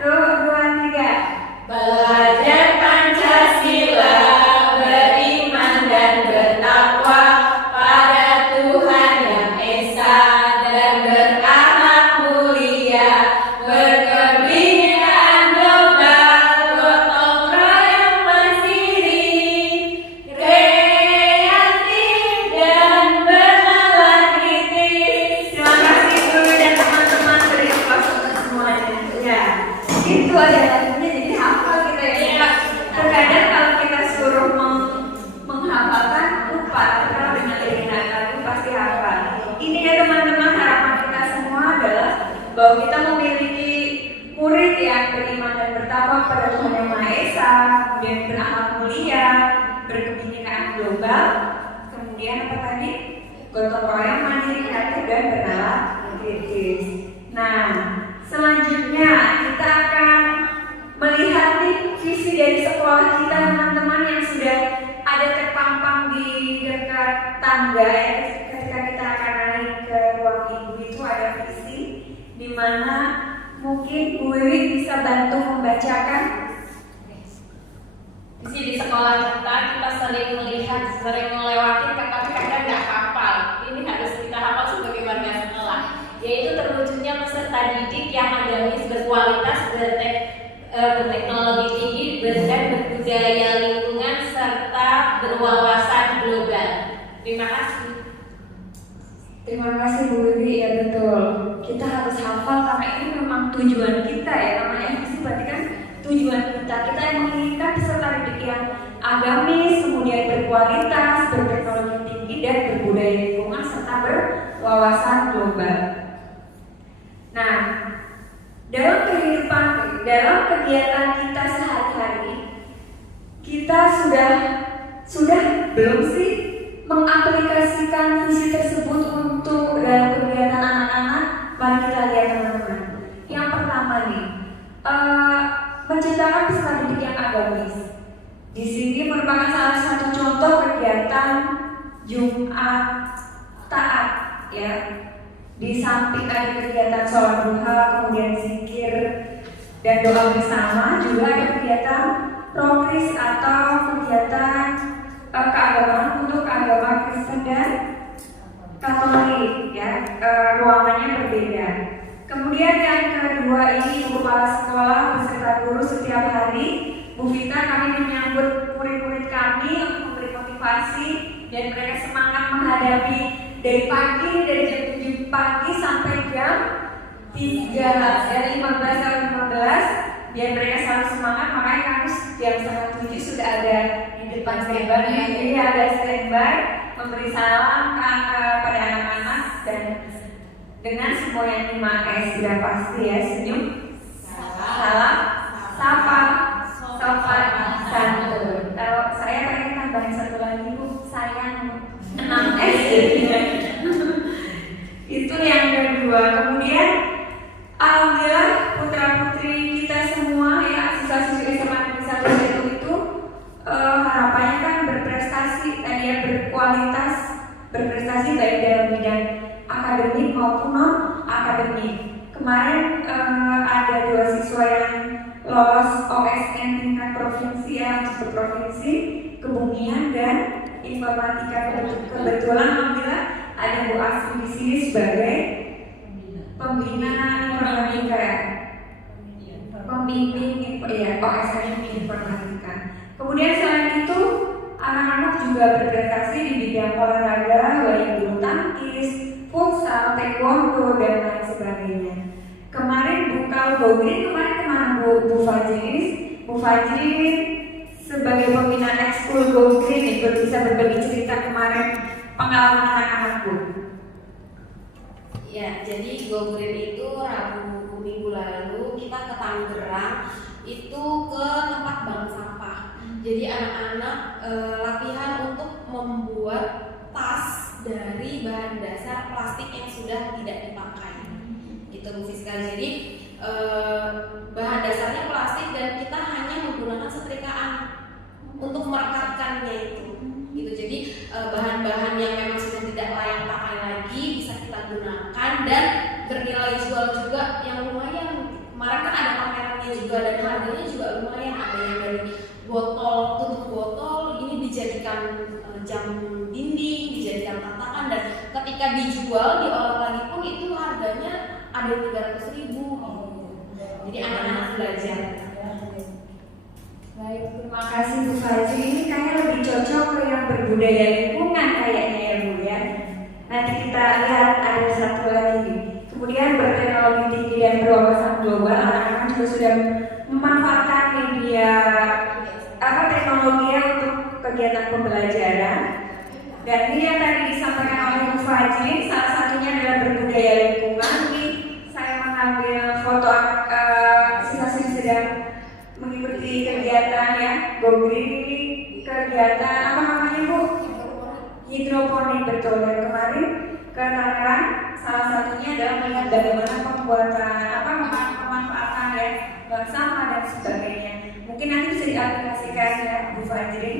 1, 2, 3. Belajar Pancasila, beriman dan bertakwa pada Tuhan Yang Esa dan berakhlak mulia, berkebinekaan global, gotong royong mandiri, kreatif dan bernalar kritis. Terima kasih guru dan teman-teman berikhlas untuk semuanya. Ya, itu ada lagunya jadi hafal kita ya. Terkadang kalau kita suruh menghafalkan lupa, tapi kalau dengan lirik lagu pasti hafal. Ini ya teman-teman, harapan kita semua adalah bahwa kita memiliki murid yang beriman dan bertakwa kepada Tuhan Yang Maha Esa, kemudian berakhlak mulia, berkebinekaan global, kemudian apa tadi? Gotong royong, mandiri, kreatif, dan bernalar kritis. Nah, selanjutnya kita akan melihat nih visi dari sekolah kita teman-teman yang sudah ada terpampang di dekat tangga ya. Ketika kita akan naik ke ruang ibu itu ada visi di mana mungkin Bu Wiwi bisa bantu membacakan. di sekolah kita sering melihat, sering melewati, tapi kadang nggak hafal. Ini harus kita hafal sebagai warga sekolah, yaitu terwujudnya peserta didik yang agamis, berkualitas, berteknologi tinggi, dan berbudaya lingkungan serta berwawasan global. Terima kasih. Terima kasih Bu Wiwi, ya betul. Kita harus hafal karena ini memang tujuan kita ya, namanya FISI berarti kan tujuan kita. Kita yang menginginkan peserta didik yang agamis, kemudian berkualitas, berteknologi tinggi, dan berbudaya lingkungan serta berwawasan global. Nah, dalam kehidupan, dalam kegiatan kita sehari-hari, kita sudah belum sih mengaplikasikan visi tersebut untuk dalam kegiatan anak-anak? Mari kita lihat teman-teman. Yang pertama nih, menciptakan peserta didik yang agamis. Di sini merupakan salah satu contoh kegiatan Jumat Taat, ya. Di samping ada kegiatan sholat duha, kemudian zikir dan doa bersama, juga ada kegiatan prokris atau kegiatan keagamaan untuk agama Kristen dan Katolik, ya. Ruangannya berbeda. Kemudian yang kedua ini Ibu Kepala Sekolah beserta guru setiap hari, Bu Vita, kami menyambut murid-murid kami untuk memberi motivasi dan mereka semangat menghadapi dari pagi, dari jam 7 pagi sampai jam 3, dari 15 sampai 15, biar mereka selalu semangat. Makanya kami jam 6:30 sudah ada di depan standby, jadi ada standby memberi salam pada anak-anak dan dengan semua yang 5S sudah pasti ya, senyum, salam, sapa, sopan, santun. Kalau saya pengen tambahin satu lagi Bu, sayang, 6S. Itu yang kedua. Kemudian alhamdulillah putra putri kita semua ya, siswa-siswi SMA Negeri 1 itu harapannya kan berprestasi, ya, berkualitas, berprestasi baik dalam bidang akademik maupun non akademik. Kemarin ada 2 siswa yang lolos OSN tingkat provinsi ya, untuk provinsi kebumian dan informatika. Kebetulan alhamdulillah ada Bu Asri di sini sebagai pembina informatika ya, pembimbing ya, OSN informatika. Kemudian selain itu anak-anak juga berprestasi di bidang olahraga, baik bulu tangkis, futsal, taekwondo dan lain sebagainya. Kemarin Bukal Gogreen kemarin kemana Bu Fajrin? Bu Fajrin sebagai pembina ekskul Gogreen ikut bisa berbagi cerita kemarin pengalaman anak-anak Bu. Ya, jadi Gogreen itu Rabu minggu lalu kita ke Tangerang itu ke tempat bank sampah. Jadi anak-anak latihan untuk membuat tas dari bahan dasar plastik yang sudah tidak dipakai. Itu Bu Fiska. Jadi bahan dasarnya plastik dan kita hanya menggunakan setrikaan untuk merekatkannya itu. Gitu. Jadi bahan-bahan yang memang sudah tidak layak pakai lagi bisa kita gunakan dan bernilai jual juga yang lumayan. Kemarin kan ada pamerannya juga dan harganya juga lumayan. Ada yang dari botol, tutup botol ini dijadikan jam dinding, dijadikan tatakan, dan ketika dijual diolah lagi pun itu harganya ada 300.000. Jadi anak-anak belajar. Baik, terima kasih Bu Fajri. Ini kayaknya lebih cocok ke yang berbudaya lingkungan kayaknya ya Bu ya. Nanti kita lihat ada satu lagi. Kemudian berteknologi tinggi dan berwawasan global, anak-anak juga sudah memanfaatkan media teknologinya untuk kegiatan pembelajaran. Dan ini yang tadi disampaikan oleh Bu Fajri, salah satunya adalah berbudaya lingkungan. Ini saya mengambil foto siswa-siswi sedang mengikuti kegiatan ya, Gogreen, kegiatan apa namanya Bu? Hidroponik, betul. Dan kemarin ke Tangerang, salah satunya adalah melihat bagaimana pembuatan pemanfaatan ya, bank sampah dan sebagainya. Mungkin nanti bisa diaplikasikan ya Bu Fajri.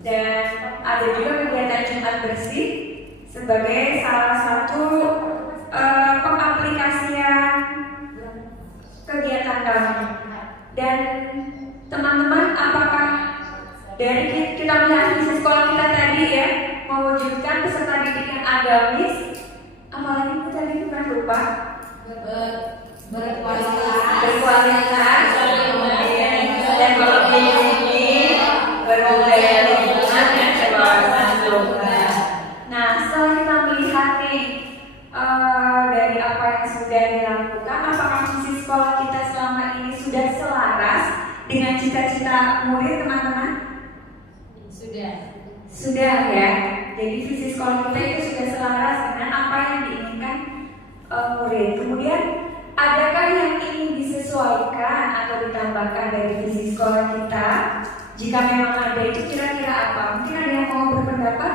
Dan ada juga kegiatan Jumat Bersih sebagai salah satu pengaplikasian kegiatan kami. Dan teman-teman, apakah dari kita melihat visi sekolah kita tadi ya, mewujudkan peserta didik yang agamis, apalagi kita tadi bukan lupa berkualitas, dan berlebih tinggi, berbudaya lingkungan dan berwawasan global. Nah, setelah kita melihat nih dari apa yang sudah dilakukan, apakah visi sekolah kita selama ini sudah selaras dengan cita-cita murid, teman-teman? Sudah ya. Jadi visi sekolah kita itu sudah selaras dengan apa yang diinginkan murid. Kemudian adakah yang ingin disesuaikan atau ditambahkan dari visi sekolah kita? Jika memang ada, itu kira-kira apa? Mungkin ada yang mau berpendapat?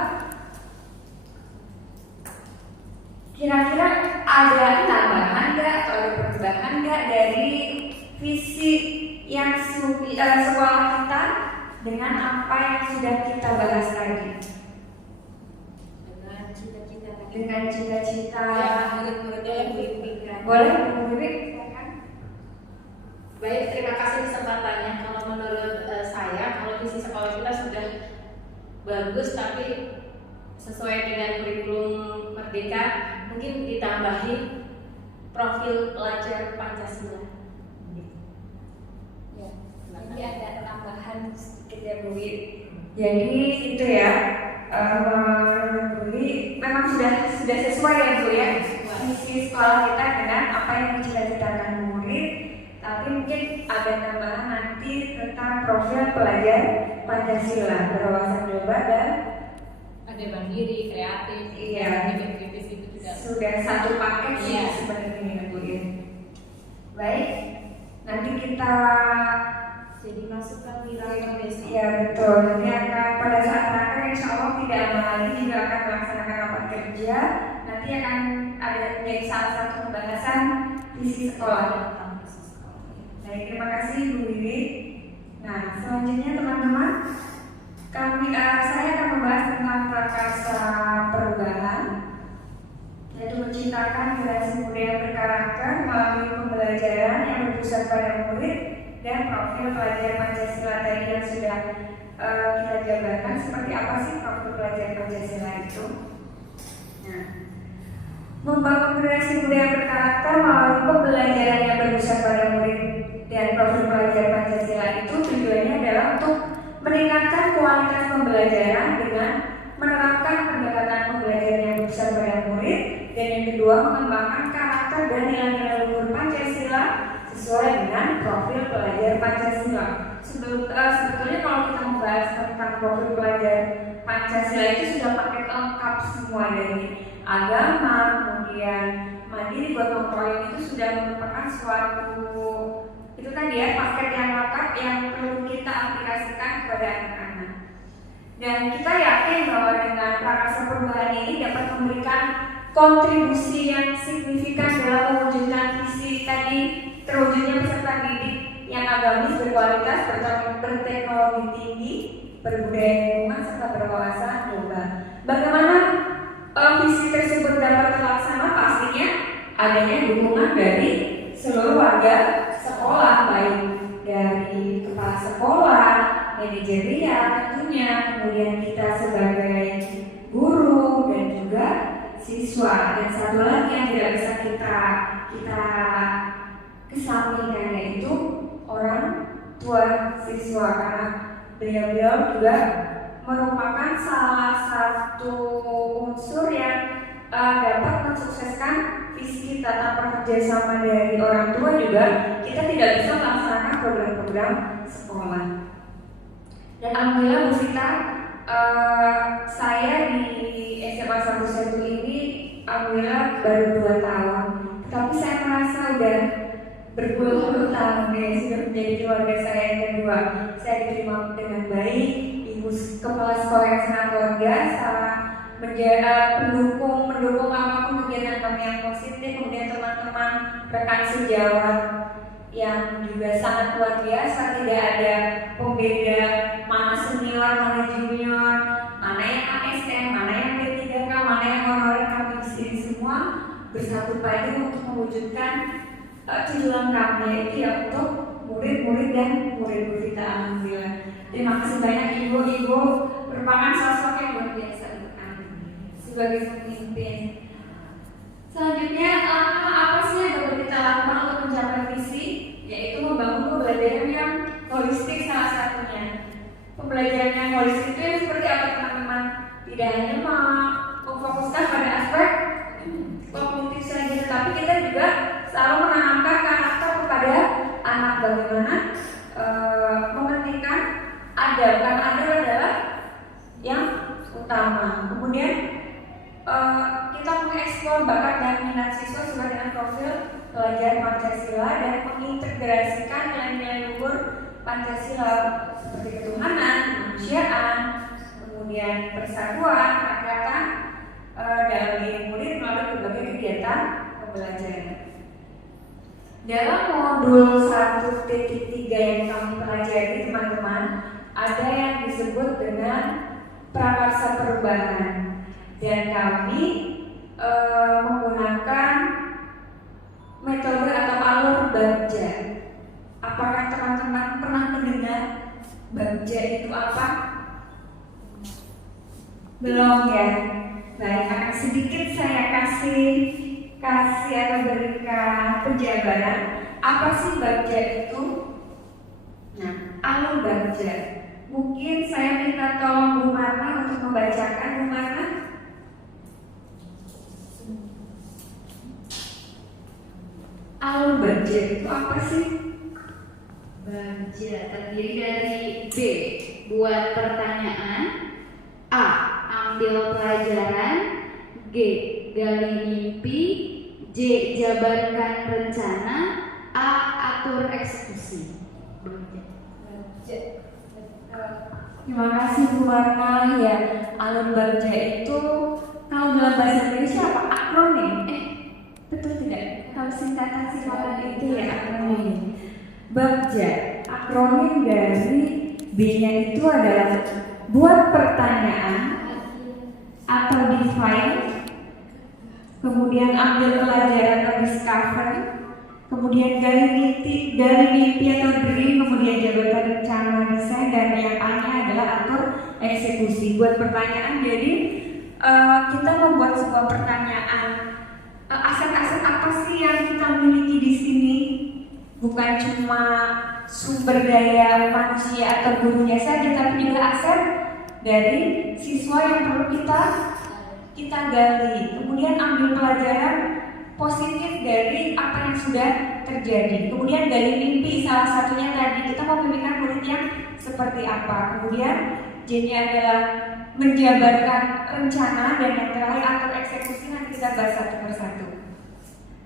Kira-kira ada tambahan nggak atau ada perubahan nggak dari visi yang sekolah kita dengan apa yang sudah kita bahas tadi? Dengan cita-cita murid-muridnya yang diimpikan. boleh murid? Baik, terima kasih kesempatannya. Kalau menurut saya, kalau visi sekolah kita sudah bagus tapi sesuai dengan kurikulum Merdeka, mungkin ditambahi profil pelajar Pancasila. Ya, nanti ada tambahan sedikit ya Bu Wi. Jadi itu ya, memang sudah sesuai ya Bu ya, visi sekolah kita dengan apa yang dicita-citakan murid. Tapi mungkin ada tambahan nanti tentang profil pelajar Pancasila, berwawasan global dan Ada mandiri, kreatif, Iya. kritis itu juga. sudah satu paket sih Iya. sebenarnya ya Bu ya. Baik, nanti kita Jadi masukkan di rapat besok. ya betul, nanti akan pada saat raker insya Allah tidak lama lagi juga akan melaksanakan rapat kerja. Nanti akan ada menjadi salah satu pembahasan visi sekolah. Baik, terima kasih Bu Wiwi. Nah, selanjutnya teman-teman, saya akan membahas tentang prakarsa perubahan, yaitu menciptakan generasi muda yang berkarakter melalui pembelajaran yang berpusat pada murid dan profil pelajar Pancasila tadi yang sudah kita jabarkan. Seperti apa sih profil pelajar Pancasila itu? Nah, membangun generasi muda yang berkarakter melalui pembelajaran yang berpusat pada murid dan profil pelajar Pancasila itu tujuannya adalah untuk meningkatkan kualitas pembelajaran dengan menerapkan pendekatan pembelajaran yang berpusat pada murid, dan yang kedua mengembangkan karakter dan nilai-nilai luhur Pancasila sesuai dengan profil pelajar Pancasila. Sebetulnya kalau kita membahas tentang profil pelajar Pancasila itu sudah pakai lengkap semua, dari agama, kemudian mandiri, gotong royong, itu sudah merupakan suatu itu tadi ya, paket yang lengkap yang perlu kita aplikasikan kepada anak-anak. Dan kita yakin bahwa dengan prakarsa perubahan ini dapat memberikan kontribusi yang signifikan dalam mewujudkan visi tadi, terwujudnya peserta didik yang agamis, berkualitas, berteknologi tinggi, berbudaya lingkungan, serta berwawasan global. Bagaimana visi tersebut dapat terlaksana? Pastinya adanya dukungan dari seluruh warga sekolah, baik dari kepala sekolah, manajerial tentunya, kemudian kita sebagai guru dan juga siswa. Dan satu lagi yang tidak bisa kita kesampingkan, yaitu orang tua siswa, karena beliau juga merupakan salah satu unsur yang dapat mensukseskan visi kita. Tanpa kerjasama dari orang tua juga kita tidak bisa melaksanakan program-program sekolah. Dan alhamdulillah Bu Vita, saya di SMA 1 ini alhamdulillah baru 2 tahun, tapi saya merasa udah berpuluh-puluh tahun sudah menjadi keluarga saya yang kedua. Saya diterima dengan baik, ibu kepala sekolah yang sangat luar biasa, mendukung apapun kegiatan kami yang positif, kemudian teman-teman rekan sejawat yang juga sangat luar biasa, tidak ada pembeda mana senior, mana junior, mana yang ASN, mana yang P3K, mana yang honorer. Kami di sini semua bersatu padu untuk mewujudkan tujuan kami, yaitu ya untuk murid-murid dan murid Bu Vita, alhamdulillah. Terima kasih banyak ibu-ibu, merupakan sosok yang luar biasa untuk kami sebagai pemimpin. Selanjutnya, apa sih yang dapat kita lakukan untuk mencapai visi? Yaitu membangun pembelajaran yang holistik salah satunya. Pembelajaran yang holistik itu yang seperti apa teman-teman? Tidak hanya memfokuskan pada aspek kognitif saja, tapi kita juga selalu menanamkan karakter kepada anak. Bagaimana mementingkan adab, karena adab adalah yang utama. Kemudian kita mengeksplor bakat dan minat siswa sesuai dengan profil pelajar Pancasila dan mengintegrasikan nilai-nilai luhur Pancasila seperti ketuhanan, kemanusiaan, kemudian persatuan, kerakyatan dalam diri murid melalui berbagai kegiatan pembelajaran. Dalam modul 1.3 yang kami pelajari teman-teman, ada yang disebut dengan prakarsa perubahan, dan kami menggunakan metode atau alur Bagja. Apakah teman-teman pernah mendengar Bagja itu apa? Belum ya? Baik, akan sedikit saya kasih atau berikan penjabaran apa sih Bagja itu. Nah, alur Bagja. Mungkin saya minta tolong Bu Marna untuk membacakan. Bu Marna. Alur Bagja itu apa sih? Bagja terdiri dari B. Buat pertanyaan, A. Ambil pelajaran, G. Gali mimpi, J. Jabarkan rencana, A. Atur eksekusi. Terima kasih Bu Marna. Ya, alur Bagja itu kalau dalam bahasa Indonesia apa? Akronim. Betul tidak? Kalau singkatan itu ya akronim. Bagja, akronim dari B-nya itu adalah buat pertanyaan atau define, kemudian ambil pelajaran atau discover, kemudian gali mimpi atau dream, kemudian jabarkan rencana desain, dan yang A-nya adalah atur eksekusi. Buat pertanyaan, jadi kita membuat sebuah pertanyaan, aset-aset apa sih yang kita miliki di sini? Bukan cuma sumber daya manusia atau gurunya saja, tapi juga aset dari siswa yang perlu kita gali. Kemudian ambil pelajaran positif dari apa yang sudah terjadi. Kemudian gali mimpi, salah satunya tadi kita mau memimpikan murid yang seperti apa. Kemudian J-nya adalah menjabarkan rencana, dan yang terakhir atur eksekusi. Nanti kita bahas satu persatu.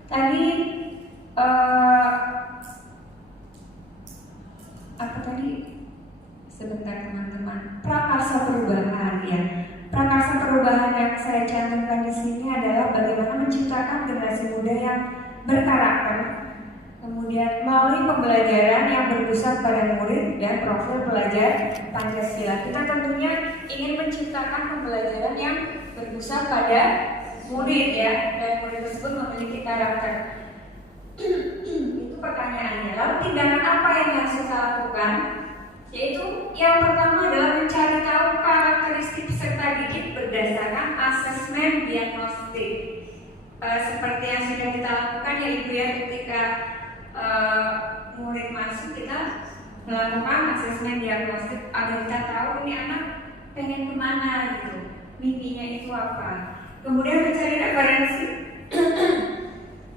Tadi apa tadi? Sebentar teman-teman. Prakarsa perubahan ya. Prakarsa perubahan yang saya cantumkan di sini adalah bagaimana menciptakan generasi muda yang berkarakter. Kemudian melalui pembelajaran yang berpusat pada murid dan profil pelajar Pancasila. Kita tentunya ingin menciptakan pembelajaran yang berpusat pada murid ya, dan murid tersebut memiliki karakter. Itu pertanyaannya. Lalu tindakan apa yang harus kita lakukan? Yaitu yang pertama adalah mencari tahu karakteristik peserta didik berdasarkan asesmen diagnostik. Seperti yang sudah kita lakukan ya Ibu ya, ketika murid masuk kita melakukan asesmen diagnostik agar kita tahu ini anak pengen kemana gitu, mimpinya itu apa. Kemudian mencari referensi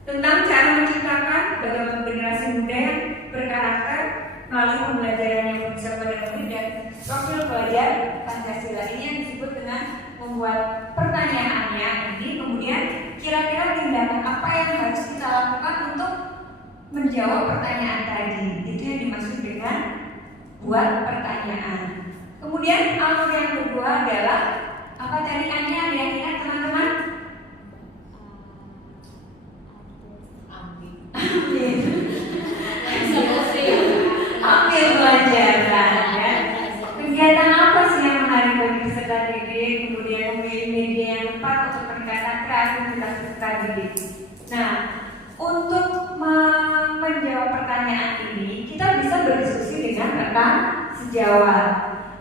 tentang cara menciptakan bagaimana generasi muda yang berkarakter melalui pembelajaran yang berpusat pada murid dan profil pelajar Pancasila. Ini yang disebut dengan membuat pertanyaannya ini. Kemudian kira-kira tindakan apa yang harus kita lakukan untuk menjawab pertanyaan tadi. Itu yang dimaksud dengan buat pertanyaan. Kemudian alur yang kedua adalah apa tadi hanya ingat teman-teman? Ambil pelajaran ya. Kegiatan apa sih yang menarik bagi peserta didik? Kemudian memilih media yang tepat untuk meningkatkan kreativitas peserta didik. Nah, untuk menjawab pertanyaan ini kita bisa berdiskusi dengan rekan sejawat.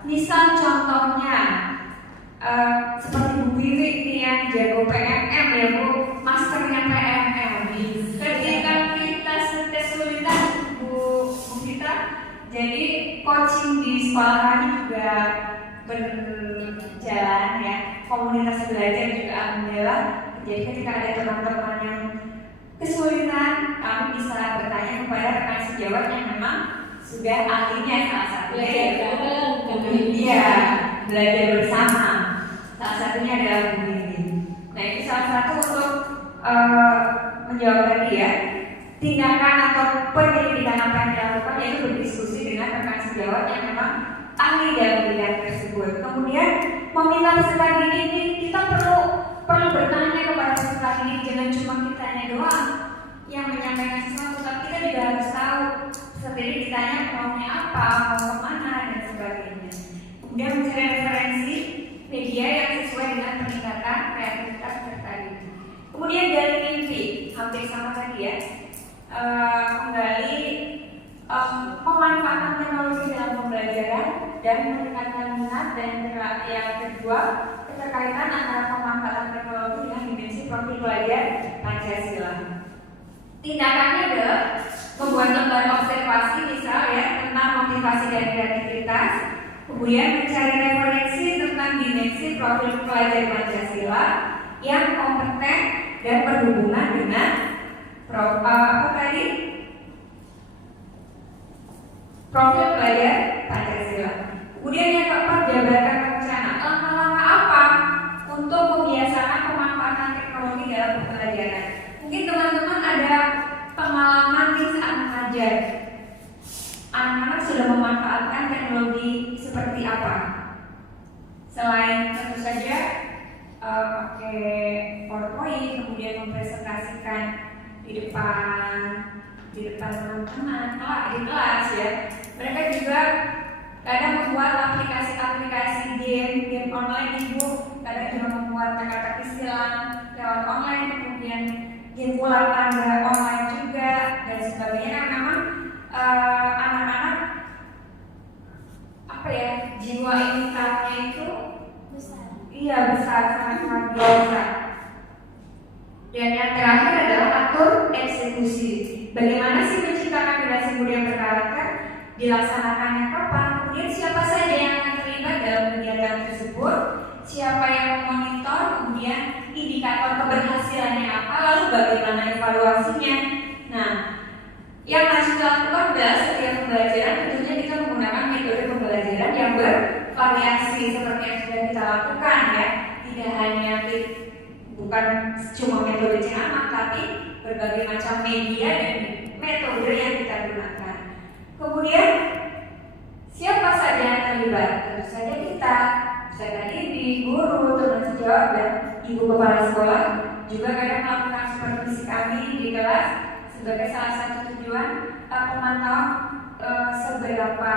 Misal contohnya seperti Bu Wiwi nih yang jago PMM ya Bu, masternya PMM. Ketika kita kesulitan Bu Vita, jadi coaching di sekolah kami juga berjalan ya, komunitas belajar juga alhamdulillah. Jadi ketika ada teman-teman yang kesulitan, kami bisa bertanya kepada rekan sejawat yang memang sudah ahlinya, salah satunya ya belajar bersama. Salah satunya adalah Bu Wiwi. Nah itu salah satu untuk menjawab tadi ya, tindakan atau penyelidikan apa yang dilakukan, yaitu berdiskusi dengan rekan sejawat yang memang ahli dalam bidang tersebut. Kemudian meminta peserta didik ini, kita perlu bertanya kepada peserta didik, jangan cuma kitanya doang yang menyampaikan sesuatu, tapi kita juga harus tahu peserta didik ditanya maunya apa, mau kemana dan sebagainya. Kemudian mencari referensi media yang sesuai dengan peningkatan kreativitas peserta didik. Kemudian gali mimpi, hampir sama tadi ya, menggali pemanfaatan teknologi dalam pembelajaran dan meningkatkan minat, dan yang kedua keterkaitan antara pemanfaatan teknologi dengan dimensi profil pelajar Pancasila. Tindakannya adalah membuat lembar observasi misal ya tentang motivasi dan kreativitas, kemudian mencari referensi tentang dimensi profil pelajar Pancasila yang kompeten dan berhubungan dengan profil pelajar Pancasila. Kemudian yang keempat, jabarkan rencana. Langkah-langkah apa untuk membiasakan pemanfaatan teknologi dalam pembelajaran? Mungkin teman-teman ada pengalaman di saat mengajar. Anak-anak sudah memanfaatkan teknologi seperti apa? Selain tentu saja pakai PowerPoint, kemudian mempresentasikan di depan teman-teman di kelas ya. Mereka juga kadang membuat aplikasi game online Ibu, kadang juga membuat teka-teki silang lewat online, kemudian game ular tangga online juga dan sebagainya. Memang anak-anak jiwa intelektualnya itu besar, sangat biasa. Dan yang terakhir adalah atur eksekusi. Bagaimana sih menciptakan generasi muda yang berkarakter, dilaksanakannya kapan, kemudian siapa saja yang akan terlibat dalam kegiatan tersebut, siapa yang memonitor, kemudian indikator keberhasilannya apa, lalu bagaimana evaluasinya. Nah, yang harus dilakukan adalah setiap pembelajaran tentunya kita menggunakan metode pembelajaran yang bervariasi seperti yang sudah kita lakukan ya. Tidak hanya bukan cuma metode ceramah, tapi berbagai macam media dan metode yang kita gunakan. Kemudian siapa saja yang terlibat? Tentu saja kita, peserta didik, guru, teman sejawat, dan ibu kepala sekolah juga kadang melakukan supervisi kami di kelas sebagai salah satu tujuan pemantauan seberapa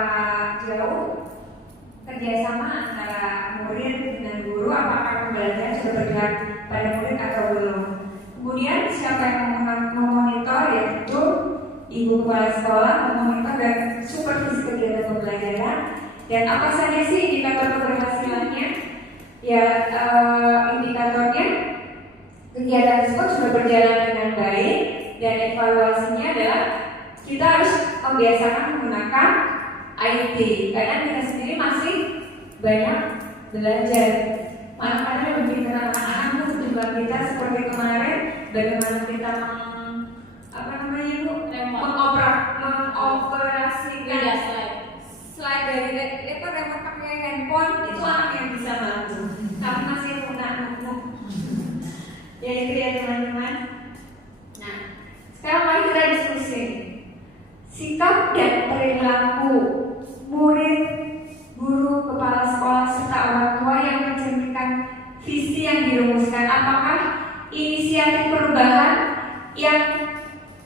jauh kerjasama antara murid dengan guru, apakah pembelajaran sudah bergerak pada murid atau belum. Kemudian siapa yang memonitor, yaitu ibu kepala sekolah memonitor dan supervisi kegiatan pembelajaran. Dan apa saja sih indikator keberhasilannya? Ya, indikatornya kegiatan tersebut sudah berjalan dengan baik, dan evaluasinya adalah kita harus membiasakan menggunakan IT. Karena kita sendiri masih banyak belajar. Makanya lebih kenal anak-anak tujuan kita seperti kemarin, bagaimana kita mengoperasikan slide dari remote pakai handphone, itu anak yang bisa bantu. Kami masih punya notebook. Ya itu ya teman-teman. Nah, sekarang mari kita diskusi sikap dan perilaku murid, guru, kepala sekolah, serta orang tua yang mencerminkan visi yang dirumuskan. Apakah inisiatif perubahan yang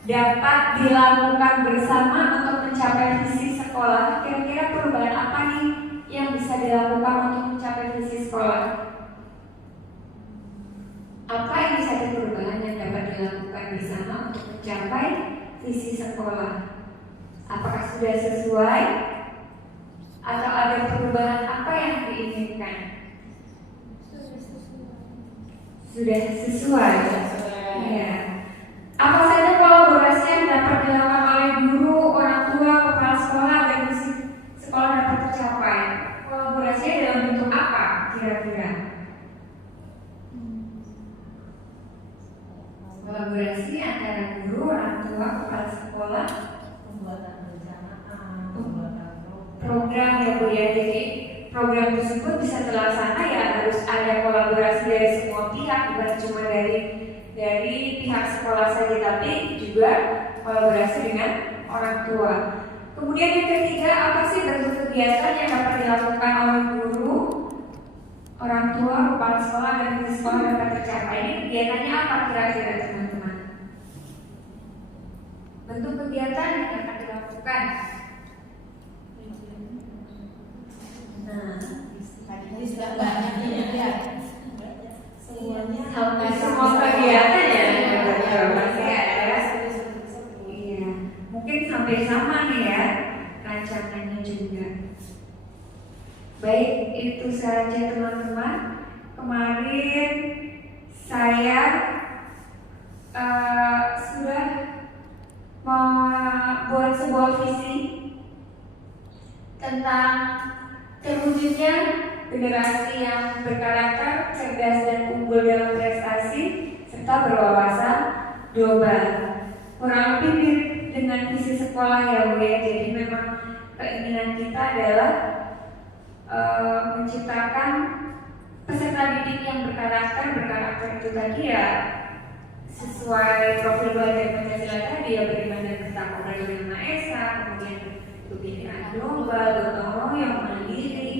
dapat dilakukan bersama untuk mencapai visi sekolah? Kira-kira perubahan apa nih yang bisa dilakukan untuk mencapai visi sekolah? Apa inisiatif perubahan yang dapat dilakukan bersama untuk mencapai visi sekolah? Apakah sudah sesuai Atau ada perubahan apa yang diinginkan? Sudah sesuai. Ya. Apa saja kolaborasi yang dapat dilakukan oleh guru, orang tua, kepala sekolah, dan sekolah dapat tercapai? Kolaborasinya dalam bentuk apa kira-kira? Kolaborasi antara guru, orang tua, kepala sekolah, Pembuatan rencana, program yang kuliah. Jadi program tersebut bisa terlaksana ya harus ada kolaborasi dari semua pihak, bukan cuma dari pihak sekolah saja, tapi juga kolaborasi dengan orang tua. Kemudian yang ketiga, apa sih bentuk kegiatan yang dapat dilakukan oleh guru, orang tua, kepala sekolah, dan sekolah dapat tercapai? Ini kegiatannya apa kira-kira teman-teman? Bentuk kegiatan yang dapat dilakukan. Nah, Tadi sudah banyak ya. semuanya Semua kegiatan ya, betul. Pasti ada. Iya, mungkin sampai sama nih ya rancangannya juga. Baik, itu saja teman-teman. Kemarin saya sudah membuat sebuah visi tentang terwujudnya generasi yang berkarakter, cerdas, dan unggul dalam prestasi serta berwawasan global. Kurang lebih mirip dengan visi sekolah ya Bu ya. Jadi memang keinginan kita adalah menciptakan peserta didik yang berkarakter itu tadi ya sesuai profil belajar Pancasila tadi ya, beriman dan bertakwa kepada Yang Maha Esa, kemudian berpikiran global, gotong royong, mandiri,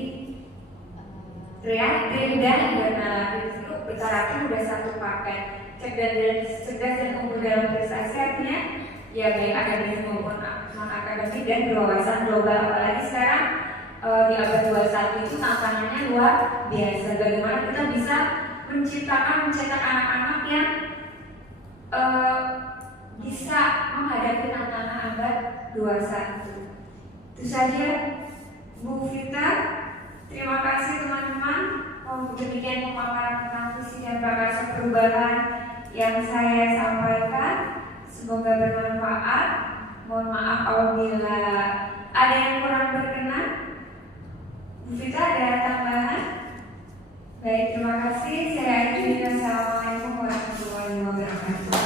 kreatif, dan bernalar. Itu berkarakter udah satu paket. Cerdas dan unggul dalam prestasi artinya ya baik akademis maupun non akademik dan berwawasan global. Apalagi sekarang di abad 21 itu tantangannya luar biasa. Bagaimana kita bisa mencetak anak-anak yang bisa menghadapi tantangan abad 21. Itu saja Bu Vita. Terima kasih teman-teman. Demikian pemaparan tentang visi dan prakarsa perubahan yang saya sampaikan. Semoga bermanfaat. Mohon maaf apabila ada yang kurang berkenan. Bu Vita, ada tambahan? Baik, terima kasih. Saya akhiri. Assalamualaikum warahmatullahi wabarakatuh.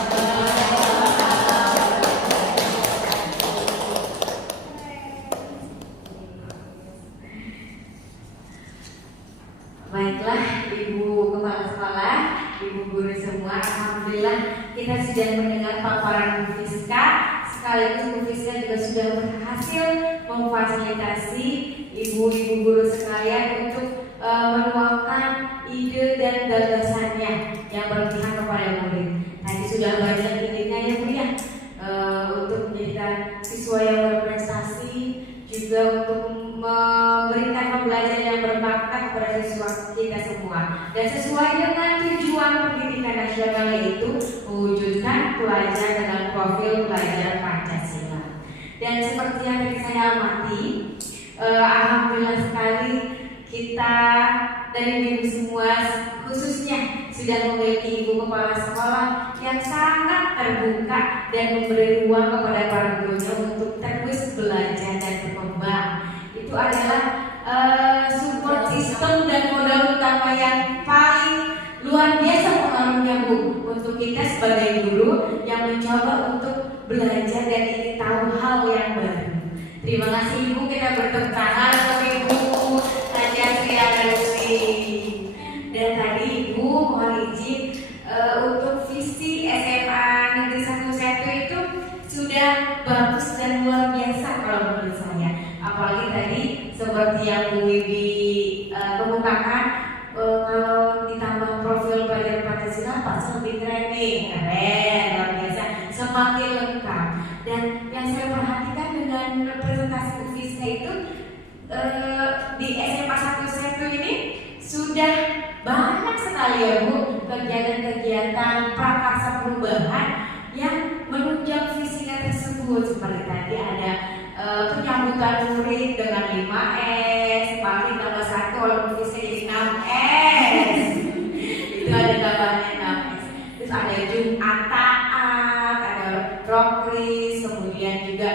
Baiklah Ibu Kepala Sekolah, Ibu Guru semua, alhamdulillah kita sudah mendengar paparan Bu Fiska. Sekaligus Bu Fiska juga sudah berhasil memfasilitasi ibu-ibu guru sekalian untuk menuangkan ide dan gagasannya yang berpihak kepada murid. Tadi sudah banyak idenya ya Bu ya, untuk menjadikan siswa yang berprestasi, juga untuk memberikan pembelajaran yang berbakat kepada siswa kita semua. Dan sesuai dengan tujuan pendidikan nasional, yaitu mewujudkan pelajar dengan profil pelajar Pancasila. Dan seperti yang tadi saya amati, alhamdulillah sekali kita dan ibu semua khususnya sudah memiliki ibu kepala sekolah yang sangat terbuka dan memberi ruang kepada para gurunya untuk terus belajar dan berkembang. Itu adalah support system dan modal utama yang paling luar biasa pengaruhnya Bu untuk kita sebagai guru yang mencoba untuk belajar dan ingin tahu hal yang baru. Terima kasih Ibu, kita bertepuk tangan untuk Ibu Haja Trianusi. Dan tadi Ibu mohon izin untuk visi SMA Negeri 1 itu sudah bagus dan luar biasa kalau menurut saya. Apalagi tadi seperti yang Bu Wibi kemukakan, kalau ditambah profil pelajar Pancasila pasti lebih training, keren, luar biasa, semakin lengkap. Dan yang saya perhatikan dengan presentasi Bu Fiska itu di SMA 1 ini sudah banyak sekali ya Bu kegiatan-kegiatan prakarsa perubahan yang menunjang visinya tersebut. Seperti tadi ada penyambutan murid dengan 5M, kalau Bufisnya jadi 6S. Itu ada gambarnya 6S. Terus ada Jumat Taat, ada Rokris, kemudian juga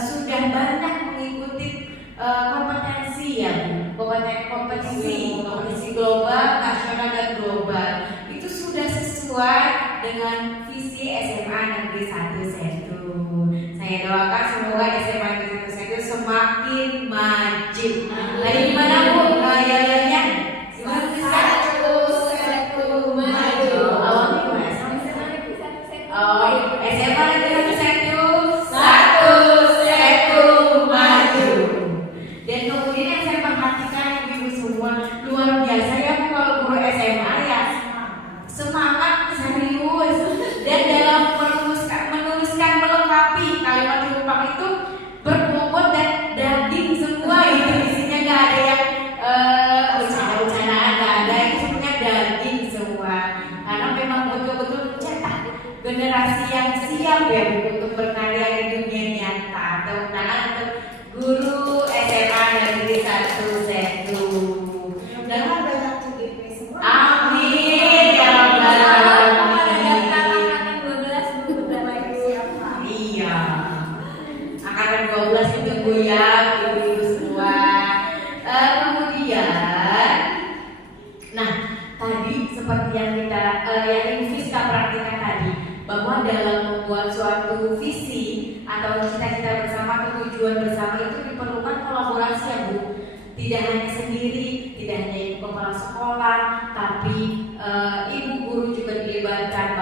sudah banyak mengikuti kompetensi ya Bu, kompetisi global, nasional dan global. Itu sudah sesuai dengan visi SMA Negeri 1 Setu. Saya doakan semoga SMA Negeri 1 Setu semakin maju. Lagi gimana Bu? Yayanya? Gimana bisa? Setu maju. Awalnya gimana? Oh, SMA Negeri 1 Setu, Setu maju. Dan kemudian yang saya perhatikan ibu semua luar biasa ya Bu, kalau guru SMA ya semangat, serius, dan dalam menuliskan melengkapi kalimat Jepang itu berbobot dan daging semua itu isinya, nggak ada yang bercanda-bercandaan, nggak ada, itu semuanya daging semua karena memang betul-betul mencetak generasi yang siap ya Bu untuk berkarya di dunia nyata. Tepuk tangan untuk guru SMA Negeri 1 Setu. Dan banyak CGP semua. Amin ya Rabbal Alamin. Iya. Angkatan 12 itu Bu ya, ibu-ibu semua. Kemudian, nah tadi seperti yang kita yang Ibu Fiska praktikkan tadi, bahwa dalam membuat suatu visi atau cita-cita bersama atau tujuan bersama itu diperlukan kolaborasi ya Bu. Tidak hanya sendiri, tidak hanya ibu kepala sekolah, tapi ibu guru juga dilibatkan,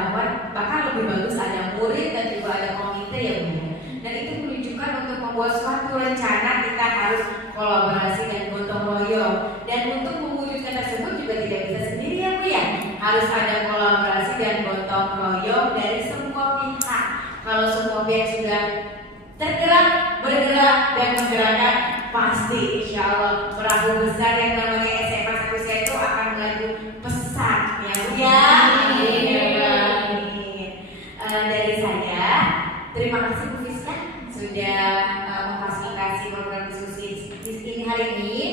bahkan lebih bagus ada murid dan juga ada komite ya Bu. Dan itu menunjukkan untuk membuat suatu rencana kita harus kolaborasi dan gotong royong. Dan untuk mewujudkan tersebut juga tidak bisa sendiri ya Bu ya. Harus ada kolaborasi dan gotong royong dari semua pihak. Kalau semua pihak sudah tergerak, bergerak dan menggerakkan, pasti insya Allah perahu besar yang namanya SMA 1 Setu akan melaju pesat ya Bu ya. Dari saya terima kasih Bu Fiska sudah memfasilitasi program diskusi ini hari ini.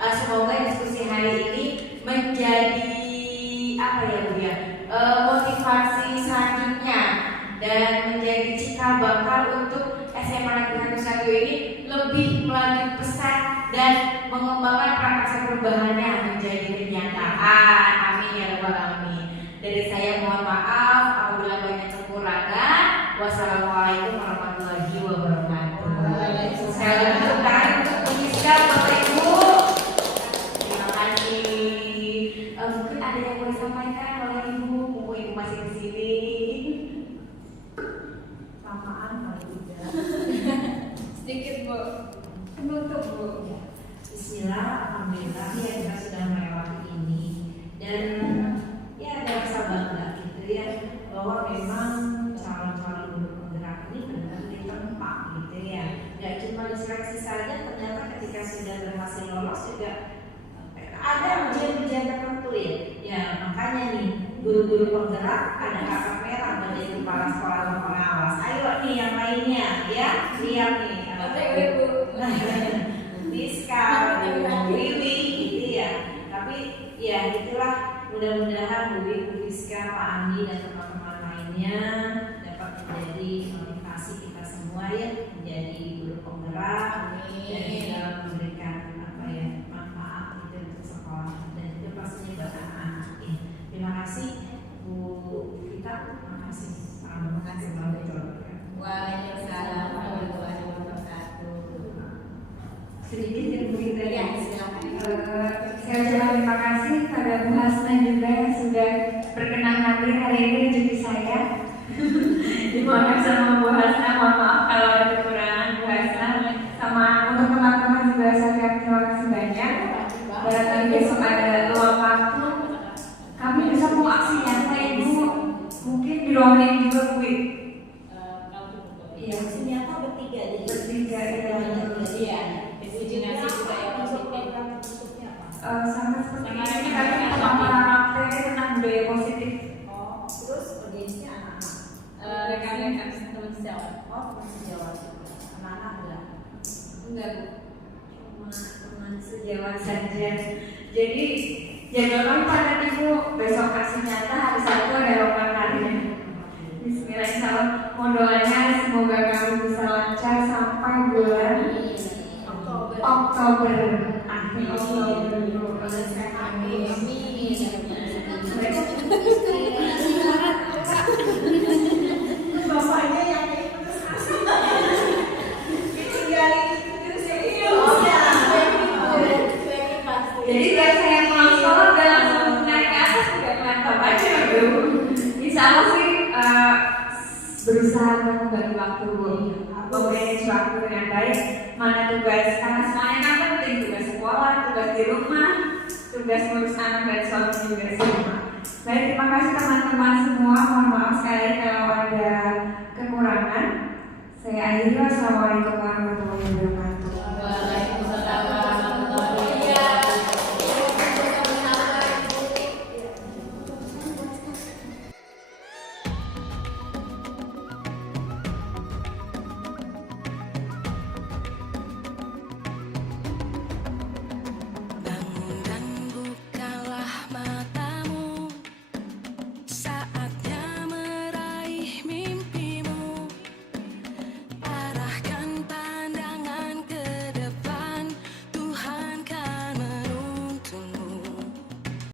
Semoga diskusi hari ini menjadi apa ya Bu ya, motivasi selanjutnya dan menjadi cikal bakal untuk SMA Negeri 1 ini lebih melaju pesat dan mengembangkan prakarsa perubahannya menjadi kenyataan. Amin ya Rabbal Alamin. Dari saya mohon maaf apabila banyak kekurangan. Wassalamualaikum warahmatullahi wabarakatuh. Saya tepuk tangan untuk Fiska, Bapak Ibu. Terima kasih. Mungkin ada yang boleh sampaikan oleh Ibu, mumpung Ibu masih di sini. Samaan kali tidak. Sedikit Bu. Penutup Bu. Bismillah, alhamdulillah ya kita sudah melewati ini dan ya ada rasa bangga gitu ya bahwa memang calon-calon guru penggerak ini benar ditempa gitu ya. Gak cuma diseleksi saja, ternyata ketika sudah berhasil lolos juga ada ujian-ujian tertentu ya. Ya makanya nih guru-guru penggerak ada karpet merah menjadi kepala sekolah dan pengawas. Ayo nih yang lainnya ya, lihat nih. Fiska, Wiwi gitu ya. Tapi ya itulah, mudah-mudahan Bu Fiska, Pak Andi dan teman-teman lainnya dapat menjadi motivasi kita semua ya, menjadi guru penggerak dan juga memberikan apa ya manfaat gitu untuk sekolah dan itu pastinya buat anak-anak ya. Terima kasih Bu Vita, terima kasih. Terima kasih banyak. Waalaikumsalam warahmatullahi wabarakatuh. Sedikit ya Bu Vita ya. Silakan. Saya ucapkan terima kasih pada Bu Hasna juga yang sudah berkenan hadir hari ini menjadi saya. Dimohon sama Bu Hasna, mohon maaf kalau ada kekurangan Bu Hasna. Sama untuk teman-teman juga saya ucapkan terima kasih banyak. Barangkali besok ada luang waktu, kami bisa mau aksi nyata Ibu. Mungkin di ruangan ini juga Bu. Iya, aksi nyata bertiga ya. Iya. Destinasi juga yang positif. Sama seperti ini kami sama materi tentang budaya positif. Oh, terus audiensnya anak-anak. Rekan-rekan teman sejawat. Oh, teman sejawat. Anak-anak enggak? Enggak Bu, cuma teman sejawat saja. Jadi jadwalkan pada ibu besok kasih nyata hari Sabtu ada lomba nari. Bismillahirrahmanirrahim. Mohon doanya semoga kami bisa lancar sampai bulan Oktober. Amin. Bapaknya yang Jadi guys saya pulang sekolah udah langsung naik ke atas udah mantap aja bro. Insya Allah sih berusaha untuk membagi waktu memanage waktu dengan baik. Mana tugas karena semuanya kan penting, tugas sekolah, tugas di rumah, tugas ngurus anak dan suami juga di rumah. Baik, terima kasih teman-teman semua. Mohon maaf sekali kalau ada kekurangan. Saya akhiri. Wassalamualaikum